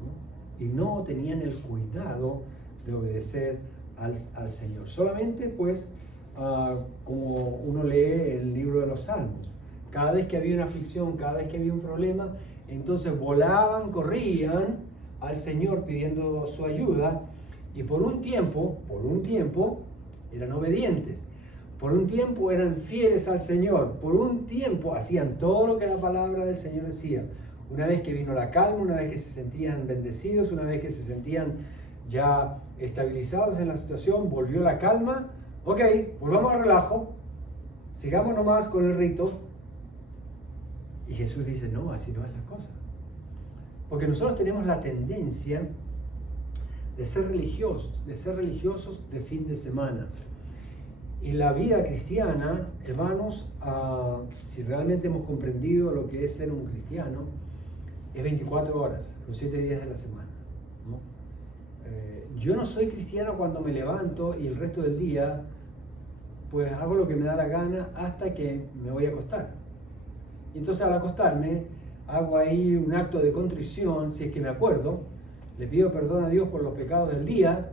¿No? Y no tenían el cuidado de obedecer al Señor. Solamente pues, como uno lee el libro de los Salmos, cada vez que había una aflicción, cada vez que había un problema, entonces volaban, corrían al Señor pidiendo su ayuda, y por un tiempo, eran obedientes. Por un tiempo eran fieles al Señor, por un tiempo hacían todo lo que la palabra del Señor decía. Una vez que vino la calma, una vez que se sentían bendecidos, una vez que se sentían ya estabilizados en la situación, volvió la calma. Ok, volvamos al relajo, sigamos nomás con el rito. Y Jesús dice, no, así no es la cosa. Porque nosotros tenemos la tendencia de ser religiosos de fin de semana. Y la vida cristiana, hermanos, si realmente hemos comprendido lo que es ser un cristiano, es 24 horas, los 7 días de la semana, ¿no? Yo no soy cristiano cuando me levanto y el resto del día, pues hago lo que me da la gana hasta que me voy a acostar. Y entonces al acostarme, hago ahí un acto de contrición, si es que me acuerdo, le pido perdón a Dios por los pecados del día,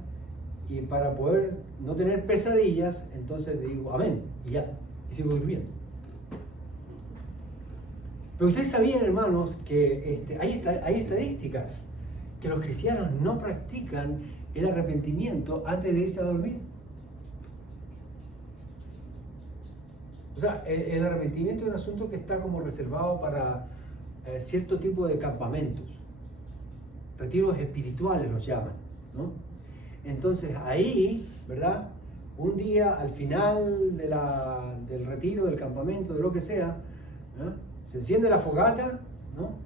y para poder no tener pesadillas, entonces digo amén, y ya, y sigo durmiendo. Pero ustedes sabían, hermanos, que hay estadísticas que los cristianos no practican el arrepentimiento antes de irse a dormir. O sea, el arrepentimiento es un asunto que está como reservado para cierto tipo de campamentos, retiros espirituales los llaman, ¿no? Entonces ahí, ¿verdad? Un día al final del retiro, del campamento, de lo que sea, ¿no? Se enciende la fogata, ¿no?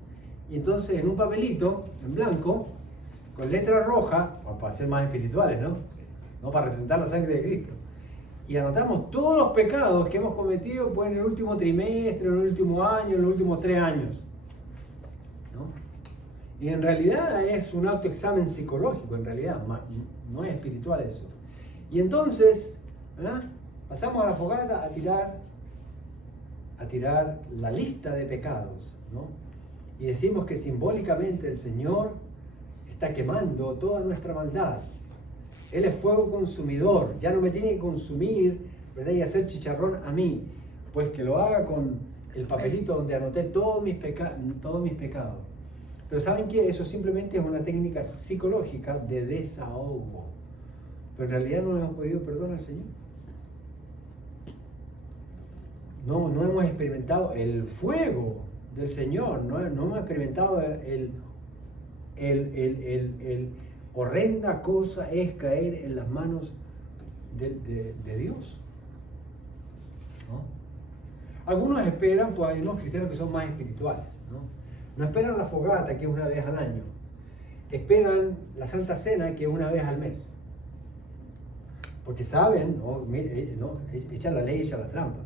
Y entonces en un papelito, en blanco, con letra roja, para ser más espirituales, ¿no? No para representar la sangre de Cristo. Y anotamos todos los pecados que hemos cometido pues, en el último trimestre, en el último año, en los últimos 3 años, ¿no? Y en realidad es un autoexamen psicológico, en realidad, no es espiritual eso. Y entonces, ¿verdad? Pasamos a la fogata a tirar la lista de pecados, ¿no? Y decimos que simbólicamente el Señor está quemando toda nuestra maldad. Él es fuego consumidor, ya no me tiene que consumir, ¿verdad? Y hacer chicharrón a mí, pues que lo haga con el papelito donde anoté todos mis pecados. Pero ¿saben qué? Eso simplemente es una técnica psicológica de desahogo. Pero en realidad no hemos pedido perdón al Señor. No hemos experimentado el fuego del Señor, no hemos experimentado el horrenda cosa es caer en las manos de Dios, ¿no? Algunos esperan, pues hay unos cristianos que son más espirituales, no esperan la fogata, que es una vez al año, esperan la Santa Cena, que es una vez al mes, porque saben, echan la ley, echan la trampa.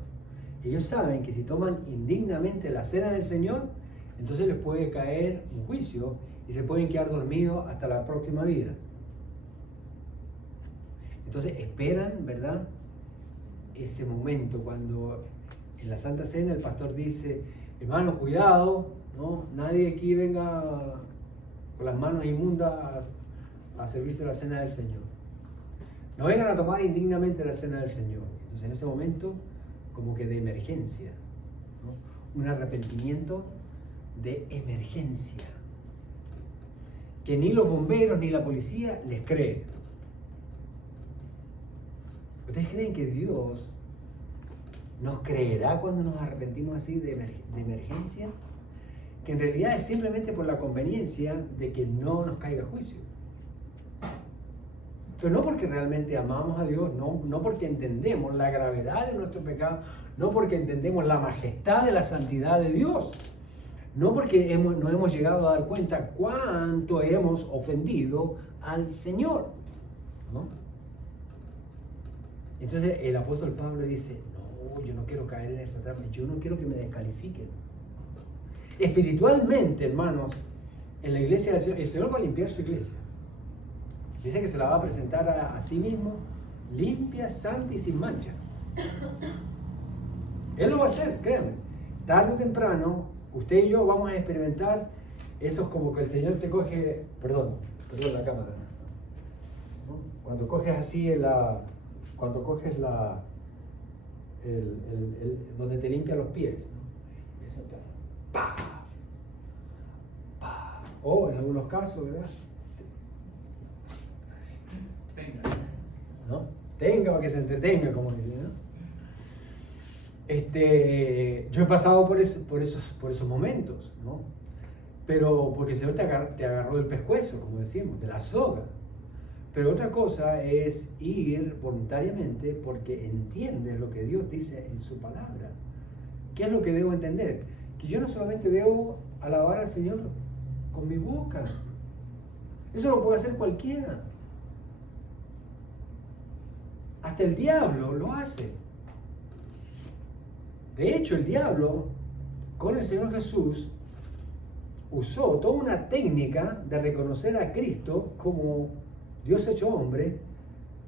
Ellos saben que si toman indignamente la cena del Señor, entonces les puede caer un juicio y se pueden quedar dormidos hasta la próxima vida. Entonces esperan, ¿verdad? Ese momento cuando en la Santa Cena el pastor dice, hermano, cuidado, ¿no? Nadie aquí venga con las manos inmundas a servirse la cena del Señor. No vengan a tomar indignamente la cena del Señor. Entonces en ese momento, como que de emergencia, ¿no? Un arrepentimiento de emergencia, que ni los bomberos ni la policía les creen. ¿Ustedes creen que Dios nos creerá cuando nos arrepentimos así de emergencia? Que en realidad es simplemente por la conveniencia de que no nos caiga juicio. Pero no porque realmente amamos a Dios, no porque entendemos la gravedad de nuestro pecado, no porque entendemos la majestad de la santidad de Dios, no porque nos hemos llegado a dar cuenta cuánto hemos ofendido al Señor, ¿no? Entonces el apóstol Pablo dice, no, yo no quiero caer en esta trampa, yo no quiero que me descalifiquen. Espiritualmente, hermanos, en la iglesia del Señor, el Señor va a limpiar su iglesia. Dice que se la va a presentar a sí mismo limpia, santa y sin mancha. Él lo va a hacer, créanme. Tarde o temprano, usted y yo vamos a experimentar esos como que el Señor te coge, perdón la cámara, ¿no? Cuando coges así cuando coges donde te limpia los pies, ¿no? Eso te hace ¡pah! ¡pah! O en algunos casos, ¿verdad? ¿No? Tenga para que se entretenga, como dice, ¿no? Yo he pasado por esos momentos, ¿no? Pero porque el Señor te agarró del pescuezo, como decimos, de la soga. Pero otra cosa es ir voluntariamente porque entiendes lo que Dios dice en su palabra. ¿Qué es lo que debo entender? Que yo no solamente debo alabar al Señor con mi boca. Eso lo puede hacer cualquiera. Hasta el diablo lo hace. De hecho, el diablo, con el Señor Jesús, usó toda una técnica de reconocer a Cristo como Dios hecho hombre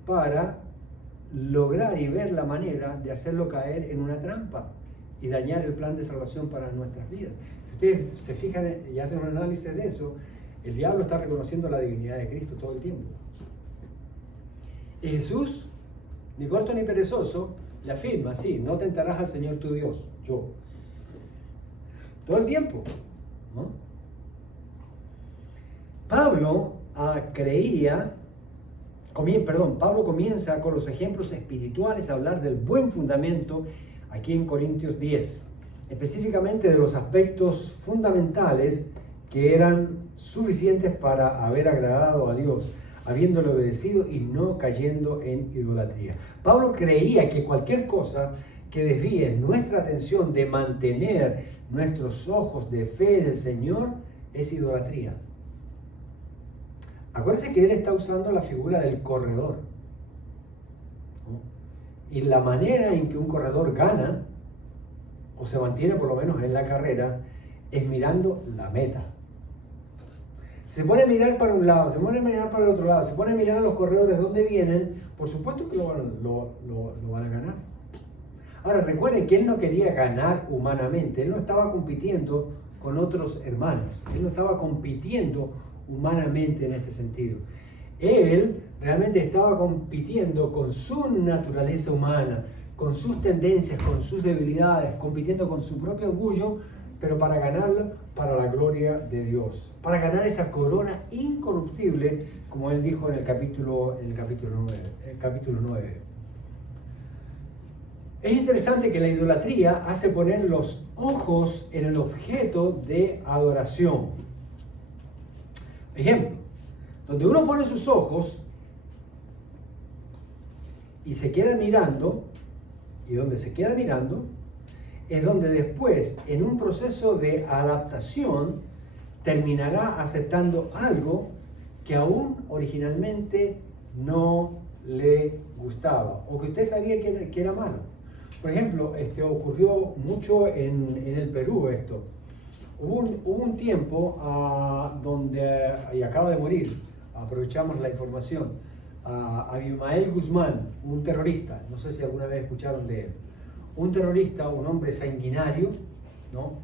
para lograr y ver la manera de hacerlo caer en una trampa y dañar el plan de salvación para nuestras vidas. Si ustedes se fijan y hacen un análisis de eso, el diablo está reconociendo la divinidad de Cristo todo el tiempo. Y Jesús, ni corto ni perezoso, le afirma, sí, no tentarás al Señor tu Dios, yo. Todo el tiempo, ¿no? Pablo comienza con los ejemplos espirituales a hablar del buen fundamento aquí en Corintios 10, específicamente de los aspectos fundamentales que eran suficientes para haber agradado a Dios, habiéndole obedecido y no cayendo en idolatría. Pablo creía que cualquier cosa que desvíe nuestra atención de mantener nuestros ojos de fe en el Señor es idolatría. Acuérdense que él está usando la figura del corredor, ¿no? Y la manera en que un corredor gana, o se mantiene por lo menos en la carrera, es mirando la meta. Se pone a mirar para un lado, se pone a mirar para el otro lado, se pone a mirar a los corredores dónde vienen, por supuesto que lo van a ganar. Ahora recuerden que él no quería ganar humanamente, él no estaba compitiendo con otros hermanos, él no estaba compitiendo humanamente en este sentido. Él realmente estaba compitiendo con su naturaleza humana, con sus tendencias, con sus debilidades, compitiendo con su propio orgullo, pero para ganarlo para la gloria de Dios, para ganar esa corona incorruptible, como él dijo en el capítulo 9. Es interesante que la idolatría hace poner los ojos en el objeto de adoración. Ejemplo, donde uno pone sus ojos y se queda mirando, y donde se queda mirando, es donde después, en un proceso de adaptación, terminará aceptando algo que aún originalmente no le gustaba, o que usted sabía que era malo. Por ejemplo, ocurrió mucho en el Perú esto. Hubo un tiempo donde, y acaba de morir, aprovechamos la información, Abimael Guzmán, un terrorista, no sé si alguna vez escucharon de él, un terrorista, un hombre sanguinario, ¿no?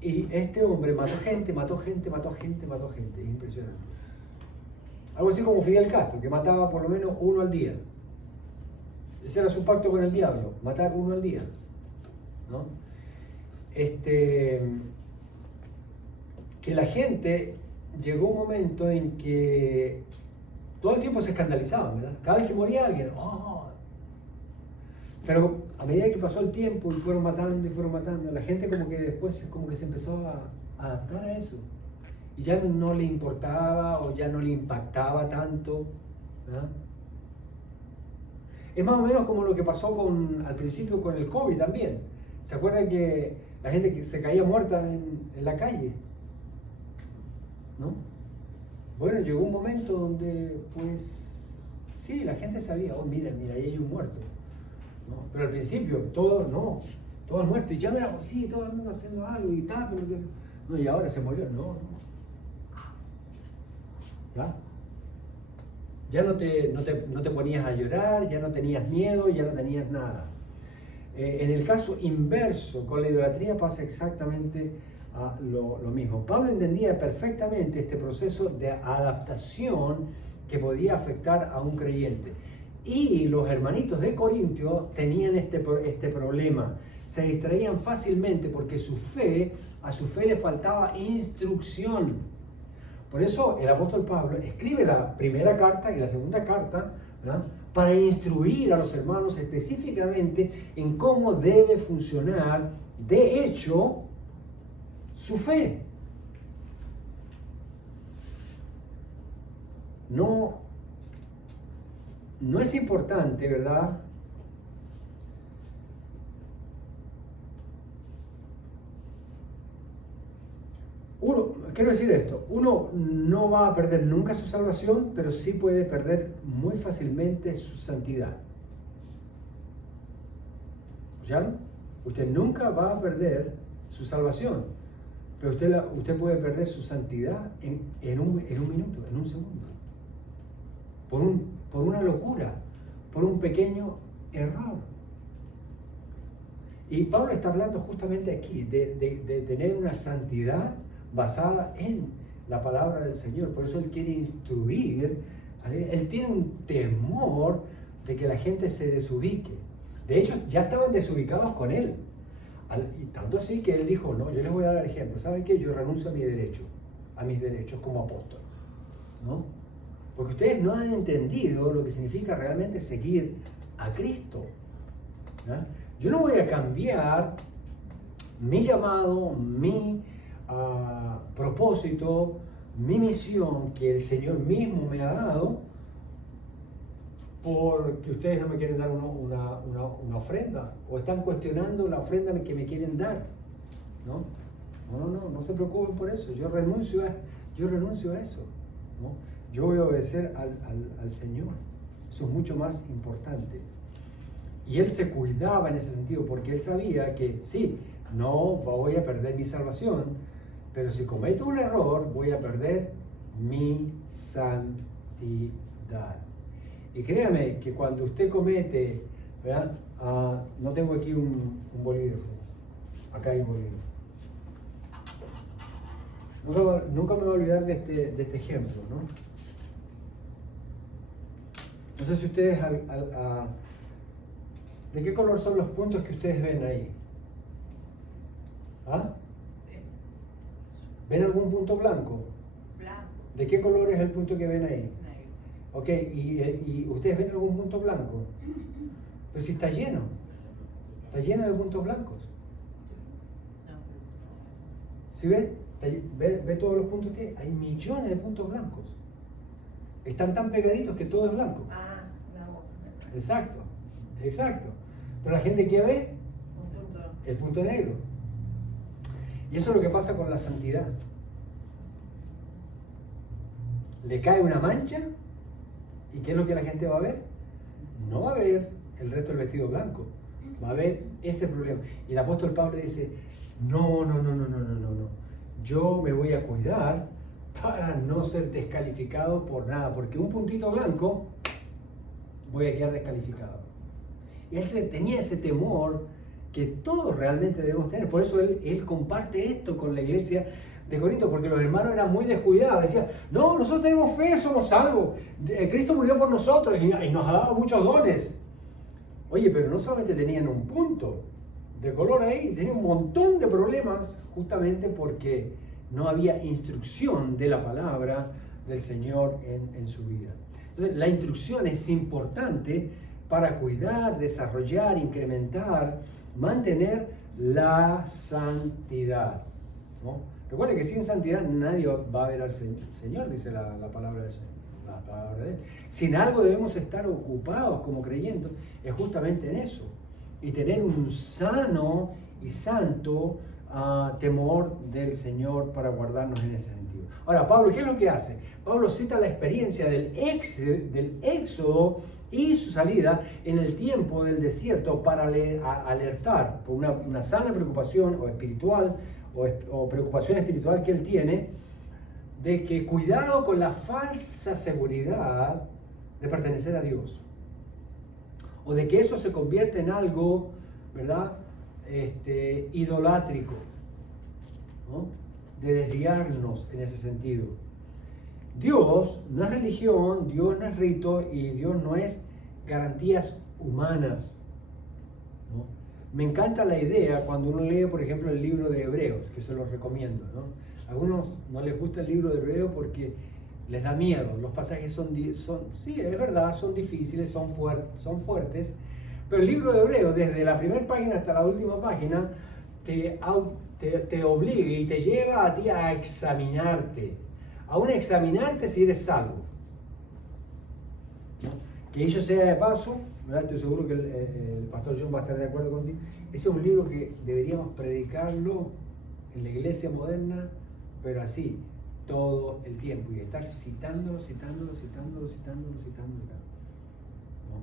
Y este hombre mató gente, impresionante. Algo así como Fidel Castro, que mataba por lo menos uno al día. Ese era su pacto con el diablo, matar uno al día, ¿no? Que la gente llegó un momento en que todo el tiempo se escandalizaban, ¿verdad? Cada vez que moría alguien, ¡oh! Pero a medida que pasó el tiempo y fueron matando, la gente como que después como que se empezó a adaptar a eso. Y ya no le importaba o ya no le impactaba tanto, ¿verdad? Es más o menos como lo que pasó al principio con el COVID también. ¿Se acuerdan que la gente que se caía muerta en la calle? ¿No? Bueno, llegó un momento donde, pues, sí, la gente sabía, oh, mira, ahí hay un muerto, ¿no? Pero al principio, todo el muerto, y ya mira, sí, todo el mundo haciendo algo y tal, pero no, y ahora se murió, no. ¿Ya? Ya no te ponías a llorar, ya no tenías miedo, ya no tenías nada. En el caso inverso, con la idolatría pasa exactamente lo mismo. Pablo entendía perfectamente este proceso de adaptación que podía afectar a un creyente. Y los hermanitos de Corintio tenían este problema. Se distraían fácilmente porque a su fe le faltaba instrucción. Por eso el apóstol Pablo escribe la primera carta y la segunda carta, ¿verdad?, para instruir a los hermanos específicamente en cómo debe funcionar, de hecho, su fe. No es importante, ¿verdad?, quiero decir esto, uno no va a perder nunca su salvación, pero sí puede perder muy fácilmente su santidad. ¿Ya? Usted nunca va a perder su salvación, pero usted puede perder su santidad en un minuto, en un segundo. Por una locura, por un pequeño error. Y Pablo está hablando justamente aquí de tener una santidad basada en la palabra del Señor. Por eso él quiere instruir, él tiene un temor de que la gente se desubique. De hecho, ya estaban desubicados con él. Y tanto así que él dijo, no, yo les voy a dar ejemplo. ¿Saben qué? Yo renuncio a mis derechos como apóstol. ¿No? Porque ustedes no han entendido lo que significa realmente seguir a Cristo. ¿Ya? Yo no voy a cambiar mi llamado, mi propósito, mi misión que el Señor mismo me ha dado porque ustedes no me quieren dar una ofrenda o están cuestionando la ofrenda que me quieren dar. No se preocupen por eso. Yo renuncio a eso. ¿No? Yo voy a obedecer al Señor. Eso es mucho más importante. Y él se cuidaba en ese sentido porque él sabía que sí, no voy a perder mi salvación, pero si cometo un error voy a perder mi santidad. Y créame que cuando usted comete, ¿verdad? No tengo aquí un bolígrafo, acá hay un bolígrafo. Nunca me voy a olvidar de este ejemplo, ¿no? No sé si ustedes, ¿de qué color son los puntos que ustedes ven ahí? ¿Ah? ¿Ven algún punto blanco? Blanco. ¿De qué color es el punto que ven ahí? Negro. Ok, ¿y ustedes ven algún punto blanco? Pero si está lleno de puntos blancos. ¿Sí ve? ¿Ve todos los puntos que hay? Hay millones de puntos blancos. Están tan pegaditos que todo es blanco. Ah, no. Exacto. Pero la gente que ve Un punto. el punto negro. Y eso es lo que pasa con la santidad. Le cae una mancha y ¿qué es lo que la gente va a ver? No va a ver el resto del vestido blanco, va a ver ese problema. Y el apóstol Pablo dice, no. Yo me voy a cuidar para no ser descalificado por nada, porque un puntito blanco voy a quedar descalificado. Y él tenía ese temor que todos realmente debemos tener. Por eso él comparte esto con la iglesia de Corinto, porque los hermanos eran muy descuidados. Decían, no, nosotros tenemos fe, somos salvos. Cristo murió por nosotros y nos ha dado muchos dones. Oye, pero no solamente tenían un punto de color ahí, tenían un montón de problemas justamente porque no había instrucción de la palabra del Señor en su vida. Entonces, la instrucción es importante para cuidar, desarrollar, incrementar, mantener la santidad, ¿no? Recuerden que sin santidad nadie va a ver al Señor, dice la palabra del Señor, la palabra de Él. Sin algo debemos estar ocupados como creyentes, es justamente en eso. Y tener un sano y santo temor del Señor para guardarnos en ese sentido. Ahora, Pablo, ¿qué es lo que hace? Pablo cita la experiencia del éxodo y su salida en el tiempo del desierto para alertar por una sana preocupación o espiritual o preocupación espiritual que él tiene, de que cuidado con la falsa seguridad de pertenecer a Dios, o de que eso se convierte en algo, ¿verdad? Idolátrico, ¿no? De desviarnos en ese sentido. Dios no es religión, Dios no es rito y Dios no es garantías humanas, ¿no? Me encanta la idea cuando uno lee, por ejemplo, el libro de Hebreos, que se los recomiendo, ¿no? A algunos no les gusta el libro de Hebreos porque les da miedo. Los pasajes sí, es verdad, son difíciles, son fuertes, pero el libro de Hebreos, desde la primera página hasta la última página, te obliga y te lleva a ti a examinarte, si eres salvo, ¿no? Que ello sea de paso, ¿verdad? Estoy seguro que el pastor John va a estar de acuerdo contigo. Ese es un libro que deberíamos predicarlo en la iglesia moderna pero así, todo el tiempo, y estar citándolo. ¿No?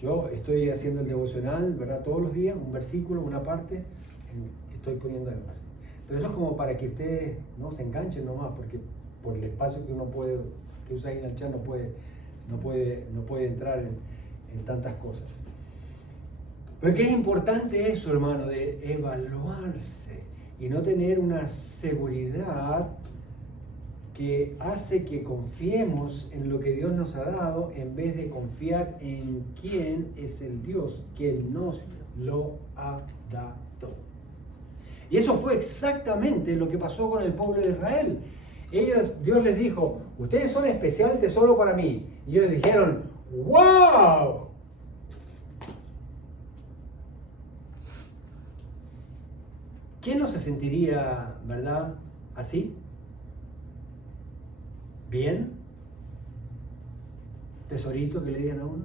Yo estoy haciendo el devocional, ¿verdad? Todos los días, un versículo, una parte, estoy poniendo énfasis. Pero eso es como para que ustedes no se enganchen nomás, porque por el espacio que que usa ahí en el chat no puede entrar en tantas cosas. Pero qué importante eso, hermano, de evaluarse y no tener una seguridad que hace que confiemos en lo que Dios nos ha dado en vez de confiar en quién es el Dios que nos lo ha dado. Y eso fue exactamente lo que pasó con el pueblo de Israel. Dios les dijo, ustedes son especial tesoro para mí. Y ellos dijeron, ¡wow! ¿Quién no se sentiría, verdad, así? ¿Bien? ¿Tesorito que le digan a uno?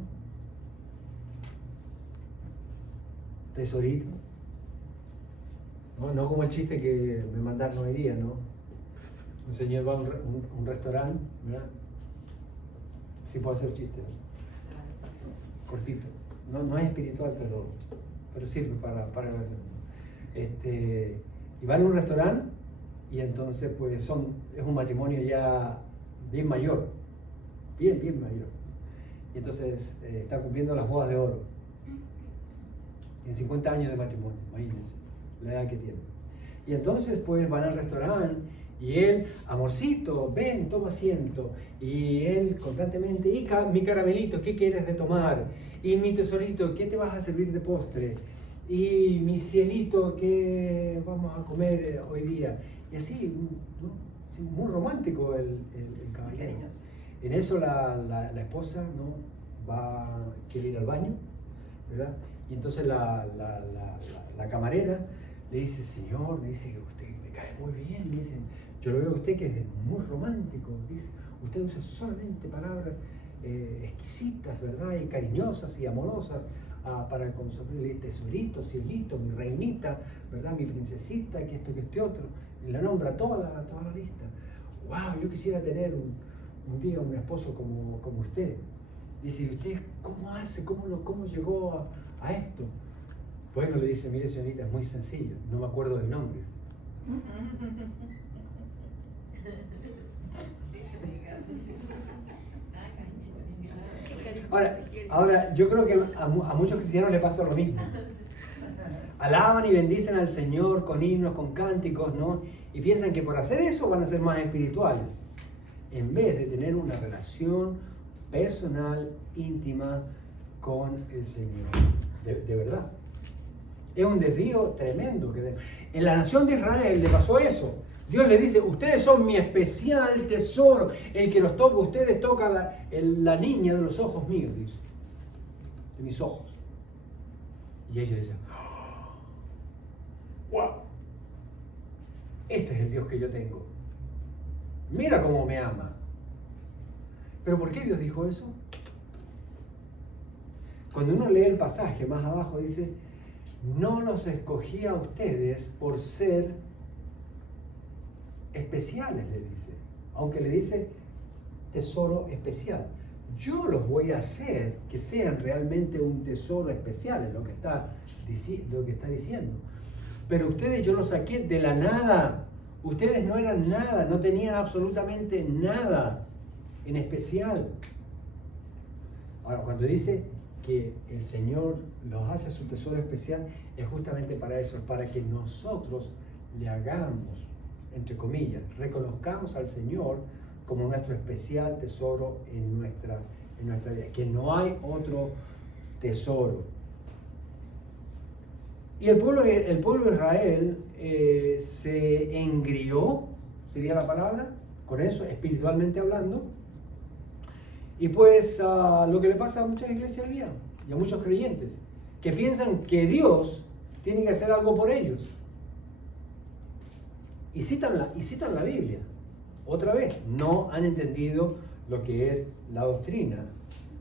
¿Tesorito? No como el chiste que me mandaron hoy día, ¿no? Un señor va a un restaurante, ¿verdad? Sí puedo hacer chiste, ¿no? Cortito. No es espiritual, pero sirve para y van a un restaurante y entonces pues es un matrimonio ya bien mayor, bien mayor. Y entonces está cumpliendo las bodas de oro. En 50 años de matrimonio, imagínense la edad que tiene. Y entonces pues van al restaurante y él, amorcito, ven, toma asiento. Y él constantemente, y mi caramelito, ¿qué quieres de tomar? Y mi tesorito, ¿qué te vas a servir de postre? Y mi cielito, ¿qué vamos a comer hoy día? Y así, ¿no? Sí, muy romántico el caballero. En eso la esposa, ¿no? Quiere ir al baño, ¿verdad? Y entonces la camarera le dice, señor, me dice que usted me cae muy bien, me dice, yo lo veo a usted que es muy romántico, dice, usted usa solamente palabras exquisitas, ¿verdad? Y cariñosas y amorosas para consumir tesorito, cielito, mi reinita, ¿verdad? Mi princesita, que esto, que este otro. Y la nombra toda la lista. ¡Wow! Yo quisiera tener un día un esposo como usted. Dice, ¿y usted cómo hace? ¿Cómo llegó a esto? Bueno, le dice, mire señorita, es muy sencillo, no me acuerdo del nombre. Ahora, yo creo que a muchos cristianos les pasa lo mismo. Alaban y bendicen al Señor con himnos, con cánticos, ¿no? Y piensan que por hacer eso van a ser más espirituales, en vez de tener una relación personal, íntima con el Señor. De verdad. Es un desvío tremendo. En la nación de Israel le pasó eso. Dios le dice, ustedes son mi especial tesoro, el que los toca, ustedes tocan la niña de los ojos míos, dice, de mis ojos. Y ellos dicen, wow, este es el Dios que yo tengo. Mira cómo me ama. ¿Pero por qué Dios dijo eso? Cuando uno lee el pasaje más abajo dice, no los escogí a ustedes por ser especiales, le dice, aunque le dice tesoro especial. Yo los voy a hacer que sean realmente un tesoro especial, es lo que está diciendo. Pero ustedes yo los saqué de la nada. Ustedes no eran nada, no tenían absolutamente nada en especial. Ahora, cuando dice que el Señor los hace su tesoro especial, es justamente para eso, para que nosotros le hagamos, entre comillas, reconozcamos al Señor como nuestro especial tesoro en nuestra vida, que no hay otro tesoro. Y el pueblo de Israel se engrió, sería la palabra, con eso, espiritualmente hablando. Y pues lo que le pasa a muchas iglesias hoy día y a muchos creyentes, que piensan que Dios tiene que hacer algo por ellos. Y citan la Biblia. Otra vez, no han entendido lo que es la doctrina.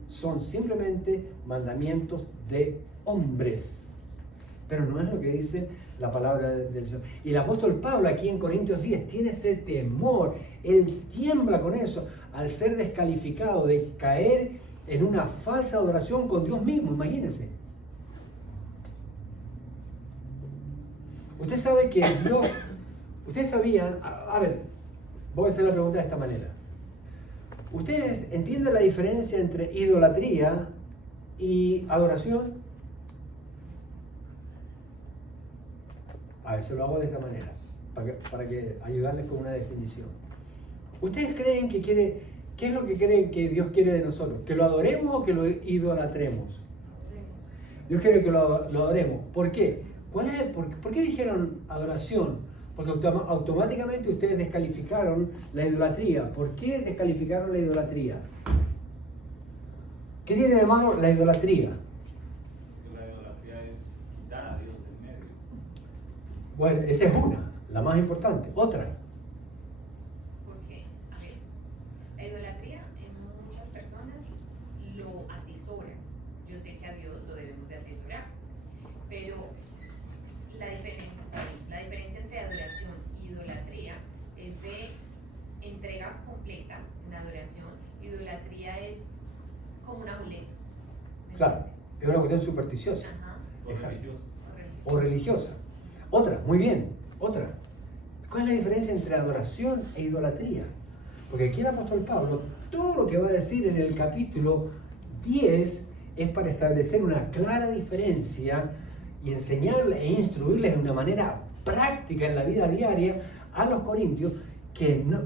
Son simplemente mandamientos de hombres. Pero no es lo que dice la palabra del Señor. Y el apóstol Pablo aquí en Corintios 10 tiene ese temor, él tiembla con eso, al ser descalificado de caer en una falsa adoración con Dios mismo, imagínense. Usted sabe que Dios, ustedes sabían, a ver, voy a hacer la pregunta de esta manera. ¿Ustedes entienden la diferencia entre idolatría y adoración? A ver, se lo hago de esta manera, para que ayudarles con una definición. ¿Ustedes creen que qué es lo que creen que Dios quiere de nosotros? ¿Que lo adoremos o que lo idolatremos? Dios quiere que lo adoremos. ¿Por qué? ¿Por qué dijeron adoración? Porque automáticamente ustedes descalificaron la idolatría. ¿Por qué descalificaron la idolatría? ¿Qué tiene de malo la idolatría? La idolatría es quitar a Dios del medio. Bueno, esa es una, la más importante. Otra. Porque, a ver, la idolatría en muchas personas lo atesoran. Yo sé que a Dios lo debemos de atesorar, pero la diferencia entre adoración y idolatría es de entrega completa en adoración. Idolatría es como un amuleto. Claro, es una cuestión supersticiosa. Ajá. Exacto. Religioso. O religiosa. Otra, muy bien, otra. ¿Cuál es la diferencia entre adoración e idolatría? Porque aquí el apóstol Pablo, todo lo que va a decir en el capítulo 10 es para establecer una clara diferencia y enseñarles e instruirles de una manera práctica en la vida diaria a los corintios,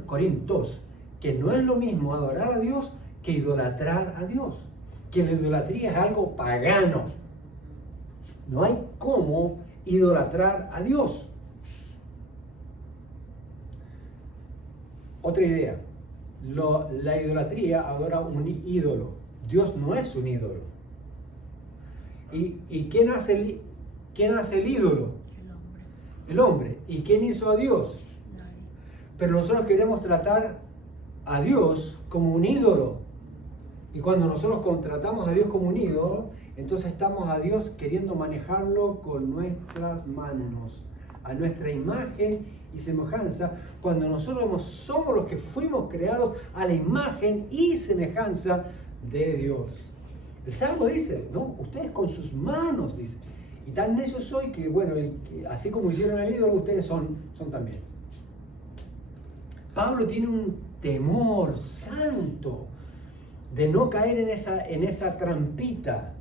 corintos, que no es lo mismo adorar a Dios que idolatrar a Dios. Que la idolatría es algo pagano. No hay cómo idolatrar a Dios. Otra idea. La idolatría adora un ídolo. Dios no es un ídolo. ¿Y quién hace el ídolo? El hombre. ¿Y quién hizo a Dios? Pero nosotros queremos tratar a Dios como un ídolo. Y cuando nosotros contratamos a Dios como un ídolo, entonces estamos a Dios queriendo manejarlo con nuestras manos, a nuestra imagen y semejanza, cuando nosotros somos los que fuimos creados a la imagen y semejanza de Dios. El Salmo dice, ¿no? Ustedes con sus manos, dice. Y tan necios soy que, bueno, así como hicieron el ídolo, ustedes son también. Pablo tiene un temor santo de no caer en esa trampita,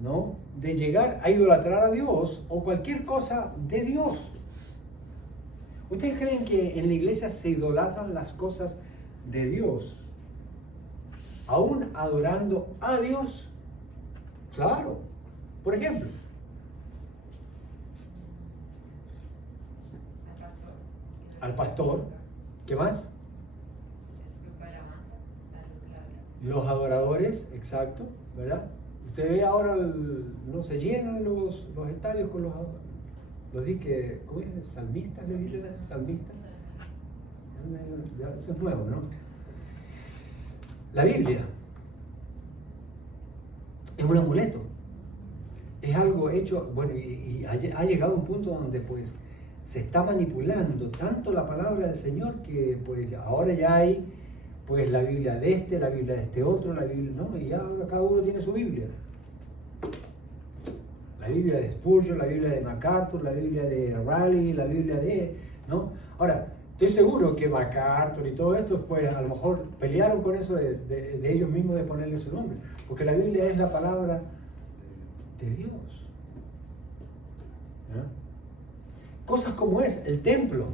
¿no? De llegar a idolatrar a Dios o cualquier cosa de Dios. ¿Ustedes creen que en la iglesia se idolatran las cosas de Dios? ¿Aún adorando a Dios? Claro. Por ejemplo, al pastor. ¿Qué más? Los adoradores, exacto, ¿verdad? Usted ve ahora, no se llenan los estadios con los diques, ¿cómo es? ¿Salmistas le dicen? ¿Salmistas? Eso es nuevo, ¿no? La Biblia es un amuleto, es algo hecho, bueno, y ha llegado a un punto donde pues se está manipulando tanto la palabra del Señor que pues ahora ya hay pues la Biblia de la Biblia de este otro, la Biblia, ¿no? Y ya ahora cada uno tiene su Biblia. La Biblia de Spurgeon, la Biblia de MacArthur, la Biblia de Raleigh, la Biblia de, ¿no? Ahora, estoy seguro que MacArthur y todo esto, pues a lo mejor pelearon con eso de ellos mismos de ponerle su nombre, porque la Biblia es la palabra de Dios. ¿No? Cosas como es el templo.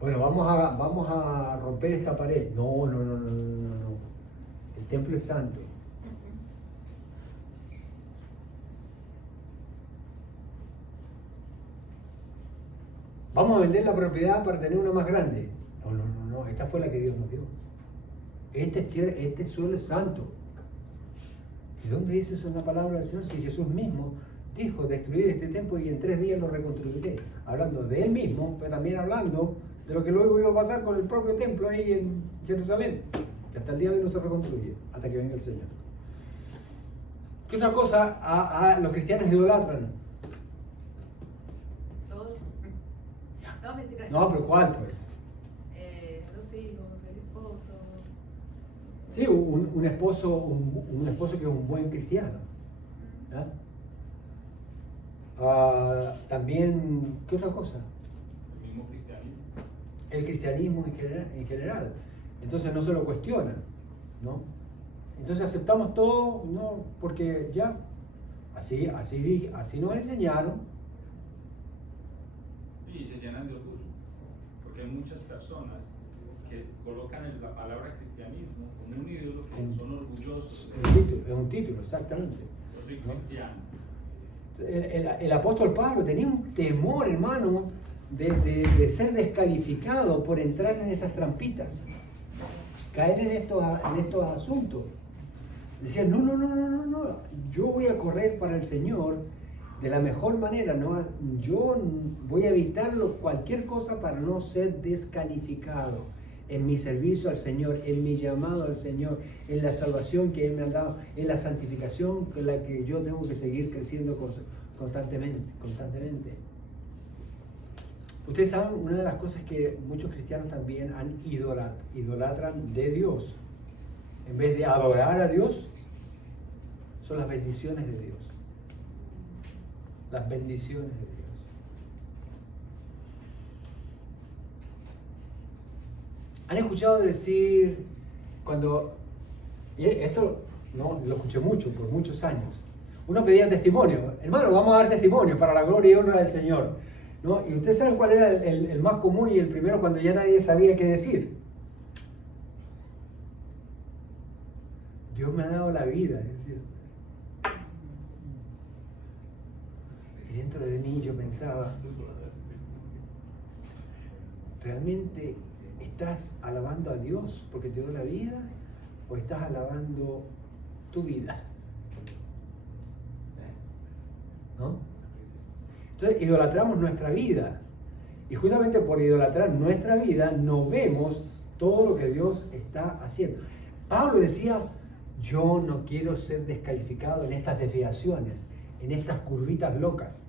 Bueno, vamos a romper esta pared. No. El templo es santo. Vamos a vender la propiedad para tener una más grande. No. Esta fue la que Dios nos dio. Este suelo es santo. ¿Y dónde dice eso en la palabra del Señor? Si Jesús mismo dijo, destruir este templo y en 3 días lo reconstruiré. Hablando de Él mismo, pero también hablando de lo que luego iba a pasar con el propio templo ahí en Jerusalén, que hasta el día de hoy no se reconstruye, hasta que venga el Señor. ¿Qué otra cosa los cristianos idolatran? Todo. No, mentira. No, pero ¿cuál pues? Los hijos, el esposo. Sí, un esposo que es un buen cristiano. ¿Ya? También, ¿qué otra cosa? El mismo cristianismo. El cristianismo en general. Entonces no se lo cuestiona, ¿no? Entonces aceptamos todo, ¿no? Porque ya, así nos enseñaron. Y se llenan de orgullo, porque hay muchas personas que colocan la palabra cristianismo como un ídolo, que son orgullosos. Es un título, exactamente. Yo soy ¿No? cristiano. El apóstol Pablo tenía un temor, hermano, de ser descalificado por entrar en esas trampitas, caer en estos asuntos. Decía, no, yo voy a correr para el Señor de la mejor manera, ¿no? Yo voy a evitar cualquier cosa para no ser descalificado en mi servicio al Señor, en mi llamado al Señor, en la salvación que Él me ha dado, en la santificación con la que yo tengo que seguir creciendo constantemente. Ustedes saben, una de las cosas que muchos cristianos también idolatran de Dios, en vez de adorar a Dios, son las bendiciones de Dios. Las bendiciones de Dios. ¿Han escuchado decir y esto no lo escuché mucho, por muchos años, uno pedía testimonio, hermano, vamos a dar testimonio para la gloria y honra del Señor, ¿no? Y ustedes saben cuál era el más común y el primero cuando ya nadie sabía qué decir. Dios me ha dado la vida, es decir. Y dentro de mí yo pensaba, ¿realmente estás alabando a Dios porque te dio la vida o estás alabando tu vida? ¿No? Entonces idolatramos nuestra vida y justamente por idolatrar nuestra vida no vemos todo lo que Dios está haciendo. Pablo decía, yo no quiero ser descalificado en estas desviaciones, en estas curvitas locas.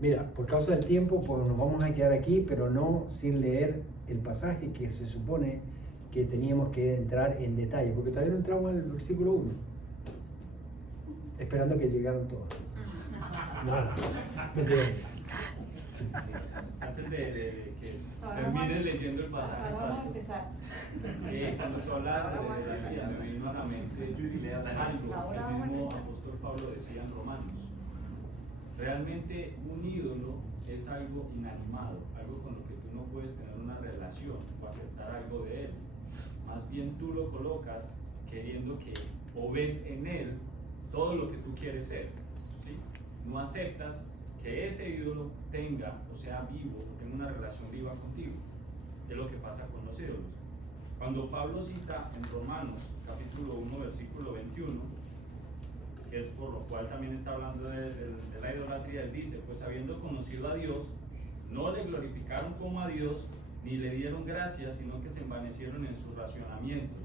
Mira, por causa del tiempo pues nos vamos a quedar aquí, pero no sin leer el pasaje que se supone que teníamos que entrar en detalle, porque todavía no entramos en el versículo 1, esperando que llegaran todos. No, mentiras. Antes de que termine leyendo el pasaje, Vamos a empezar. cuando tú hablas de idolatría, me vino a la mente algo que el mismo apóstol Pablo decía en Romanos. Realmente un ídolo es algo inanimado, algo con lo que tú no puedes tener una relación o aceptar algo de él. Más bien tú lo colocas queriendo que o ves en él todo lo que tú quieres ser, ¿sí? No aceptas que ese ídolo tenga o sea vivo o tenga una relación viva contigo. Es lo que pasa con los ídolos. Cuando Pablo cita en Romanos capítulo 1 versículo 21, que es por lo cual también está hablando de la idolatría, él dice, pues habiendo conocido a Dios, no le glorificaron como a Dios, ni le dieron gracias, sino que se envanecieron en sus racionamientos,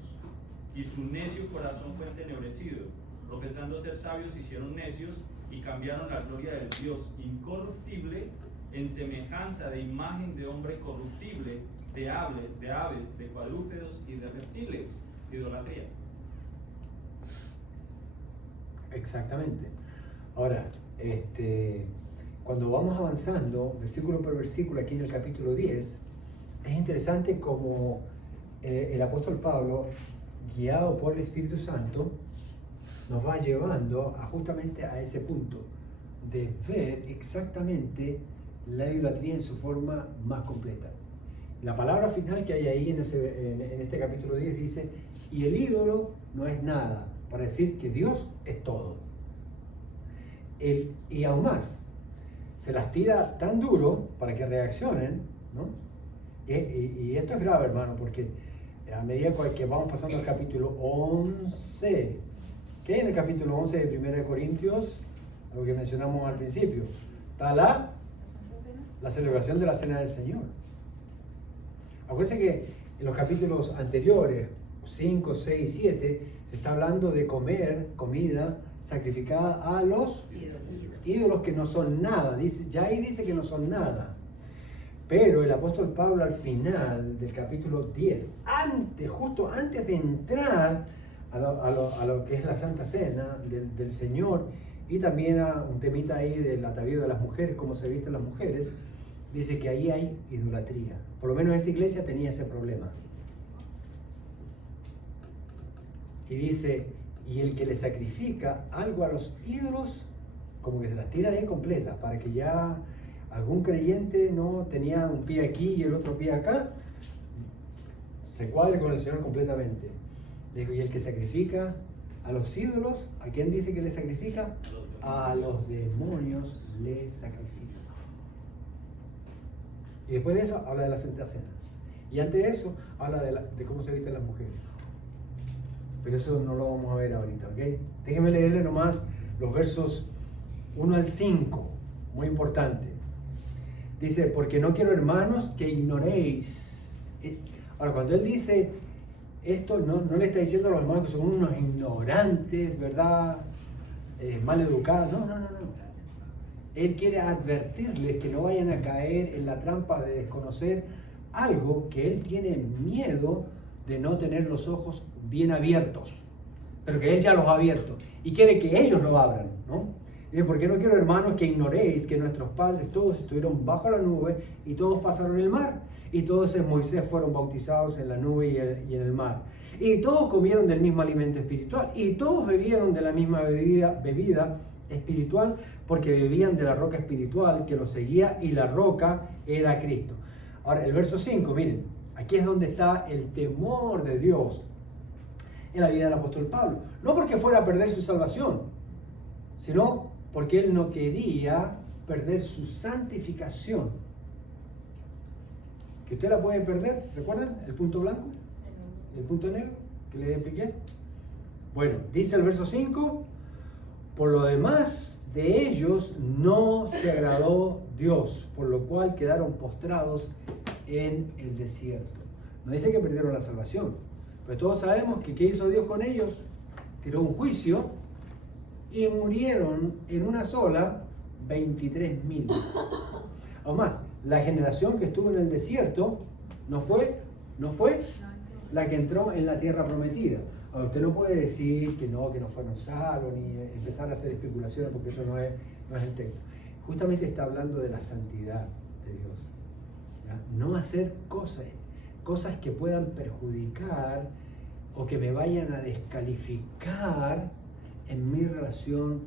y su necio corazón fue entenebrecido, profesando ser sabios se hicieron necios, y cambiaron la gloria del Dios incorruptible en semejanza de imagen de hombre corruptible, de aves, de cuadrúpedos y de reptiles. Idolatría. Exactamente. Ahora, cuando vamos avanzando, versículo por versículo, aquí en el capítulo 10, es interesante como el apóstol Pablo, guiado por el Espíritu Santo, nos va llevando justamente a ese punto de ver exactamente la idolatría en su forma más completa. La palabra final que hay ahí en este capítulo 10 dice, y el ídolo no es nada, para decir que Dios es todo. Y aún más, se las tira tan duro para que reaccionen, ¿no? Y esto es grave, hermano, porque a medida que vamos pasando al capítulo 11, ¿qué hay en el capítulo 11 de 1 Corintios? Lo que mencionamos al principio. Está la celebración de la Cena del Señor. Acuérdense que en los capítulos anteriores, 5, 6 y 7, Se está hablando de comer comida sacrificada a los ídolos que no son nada. Ya ahí dice que no son nada. Pero el apóstol Pablo al final del capítulo 10, justo antes de entrar a lo que es la Santa Cena del Señor, y también a un temita ahí del atavío de las mujeres, cómo se visten las mujeres, dice que ahí hay idolatría. Por lo menos esa iglesia tenía ese problema. Y dice, y el que le sacrifica algo a los ídolos, como que se las tira ahí completas, para que ya algún creyente no tenía un pie aquí y el otro pie acá, se cuadre con el Señor completamente. Le digo, y el que sacrifica a los ídolos, ¿a quién dice que le sacrifica? A los demonios le sacrifica. Y después de eso habla de la Santa Cena. Y antes de eso habla de cómo se visten las mujeres. Pero eso no lo vamos a ver ahorita, ¿ok? Déjenme leerle nomás los versos 1 al 5, muy importante. Dice, porque no quiero, hermanos, que ignoréis. Ahora, cuando él dice esto, no le está diciendo a los hermanos que son unos ignorantes, ¿verdad? Mal educados. No. Él quiere advertirles que no vayan a caer en la trampa de desconocer algo que él tiene miedo de no tener los ojos bien abiertos, pero que él ya los ha abierto y quiere que ellos lo abran, ¿no? Dice, porque no quiero, hermanos, que ignoréis que nuestros padres todos estuvieron bajo la nube y todos pasaron el mar, y todos en Moisés fueron bautizados en la nube y en el mar, y todos comieron del mismo alimento espiritual, y todos bebieron de la misma bebida espiritual, porque bebían de la roca espiritual que los seguía, y la roca era Cristo. Ahora, el verso 5, miren, aquí es donde está el temor de Dios en la vida del apóstol Pablo. No porque fuera a perder su salvación, sino porque él no quería perder su santificación. Que usted la puede perder, ¿recuerdan? El punto blanco, el punto negro que le expliqué. Bueno, dice el verso 5, por lo demás de ellos no se agradó Dios, por lo cual quedaron postrados en el desierto. No dice que perdieron la salvación, pero todos sabemos que ¿qué hizo Dios con ellos? Tiró un juicio y murieron en una sola 23.000. O más, la generación que estuvo en el desierto no fue la que entró en la tierra prometida. Ahora, usted no puede decir que no fueron salvos, ni empezar a hacer especulaciones, porque eso no es el texto. Justamente está hablando de la santidad de Dios. ¿Ya? No hacer cosas que puedan perjudicar o que me vayan a descalificar en mi relación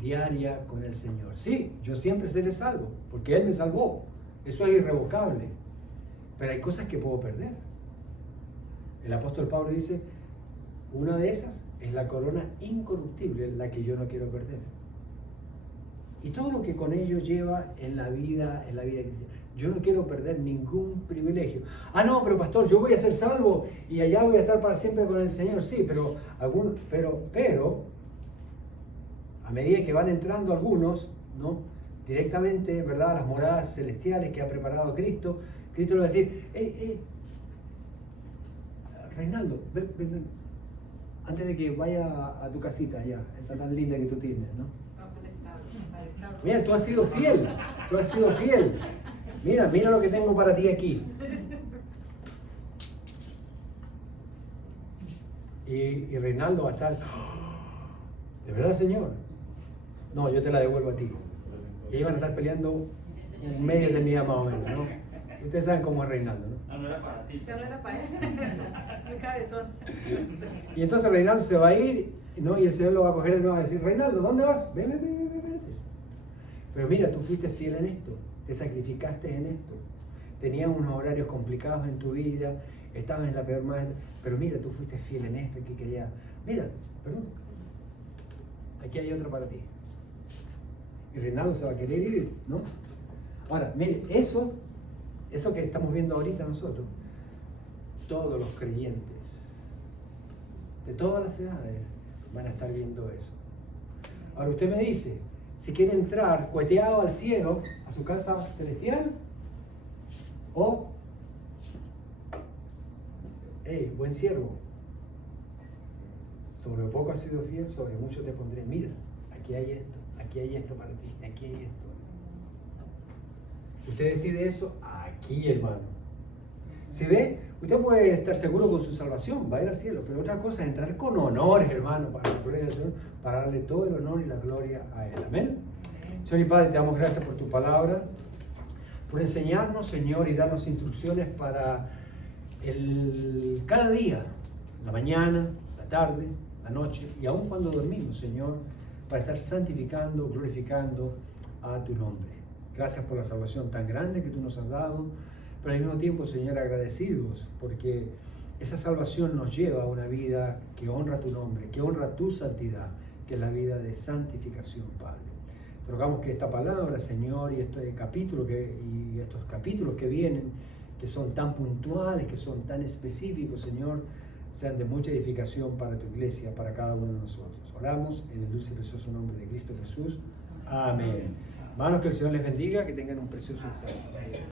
diaria con el Señor. Sí, yo siempre seré salvo, porque Él me salvó. Eso es irrevocable. Pero hay cosas que puedo perder. El apóstol Pablo dice, una de esas es la corona incorruptible, la que yo no quiero perder. Y todo lo que con ello lleva en la vida cristiana. Yo no quiero perder ningún privilegio. Ah, no, pero pastor, yo voy a ser salvo y allá voy a estar para siempre con el Señor. Sí, pero a medida que van entrando algunos, ¿no? Directamente, ¿verdad?, a las moradas celestiales que ha preparado Cristo, Cristo le va a decir, Reinaldo, ven, antes de que vaya a tu casita allá, esa tan linda que tú tienes, ¿no? Mira, tú has sido fiel. Mira lo que tengo para ti aquí. Y Reinaldo va a estar, ¿de verdad, Señor? No, yo te la devuelvo a ti. Y ellos van a estar peleando media eternidad más o menos, ¿no? Ustedes saben cómo es Reinaldo, ¿no? No era para ti. No era para él. Muy cabezón. Y entonces Reinaldo se va a ir, ¿no? Y el Señor lo va a coger y va a decir, Reinaldo, ¿dónde vas? Ven. Pero mira, tú fuiste fiel en esto, te sacrificaste en esto, tenías unos horarios complicados en tu vida, estabas en la peor manera, pero mira, tú fuiste fiel en esto, aquí, que allá. Mira, perdón, aquí hay otra para ti. Y Reinaldo se va a querer ir, ¿no? Ahora, mire, eso que estamos viendo ahorita nosotros, todos los creyentes, de todas las edades, van a estar viendo eso. Ahora usted me dice, si quiere entrar cueteado al cielo, a su casa celestial, o, buen siervo, Sobre poco has sido fiel, sobre mucho te pondré. Mira, aquí hay esto para ti, aquí hay esto. Usted decide eso aquí, hermano. ¿Se ve? Usted puede estar seguro con su salvación, va a ir al cielo, pero otra cosa es entrar con honores, hermano, para la gloria del Señor, para darle todo el honor y la gloria a Él. Amén. Señor y Padre, te damos gracias por tu palabra, por enseñarnos, Señor, y darnos instrucciones para cada día, la mañana, la tarde, la noche, y aun cuando dormimos, Señor, para estar santificando, glorificando a tu nombre. Gracias por la salvación tan grande que tú nos has dado, pero al mismo tiempo, Señor, agradecidos, porque esa salvación nos lleva a una vida que honra tu nombre, que honra tu santidad, que es la vida de santificación, Padre. Te rogamos que esta palabra, Señor, y estos capítulos que vienen, que son tan puntuales, que son tan específicos, Señor, sean de mucha edificación para tu iglesia, para cada uno de nosotros. Oramos en el dulce y precioso nombre de Cristo Jesús. Amén. Hermanos, que el Señor les bendiga, que tengan un precioso día.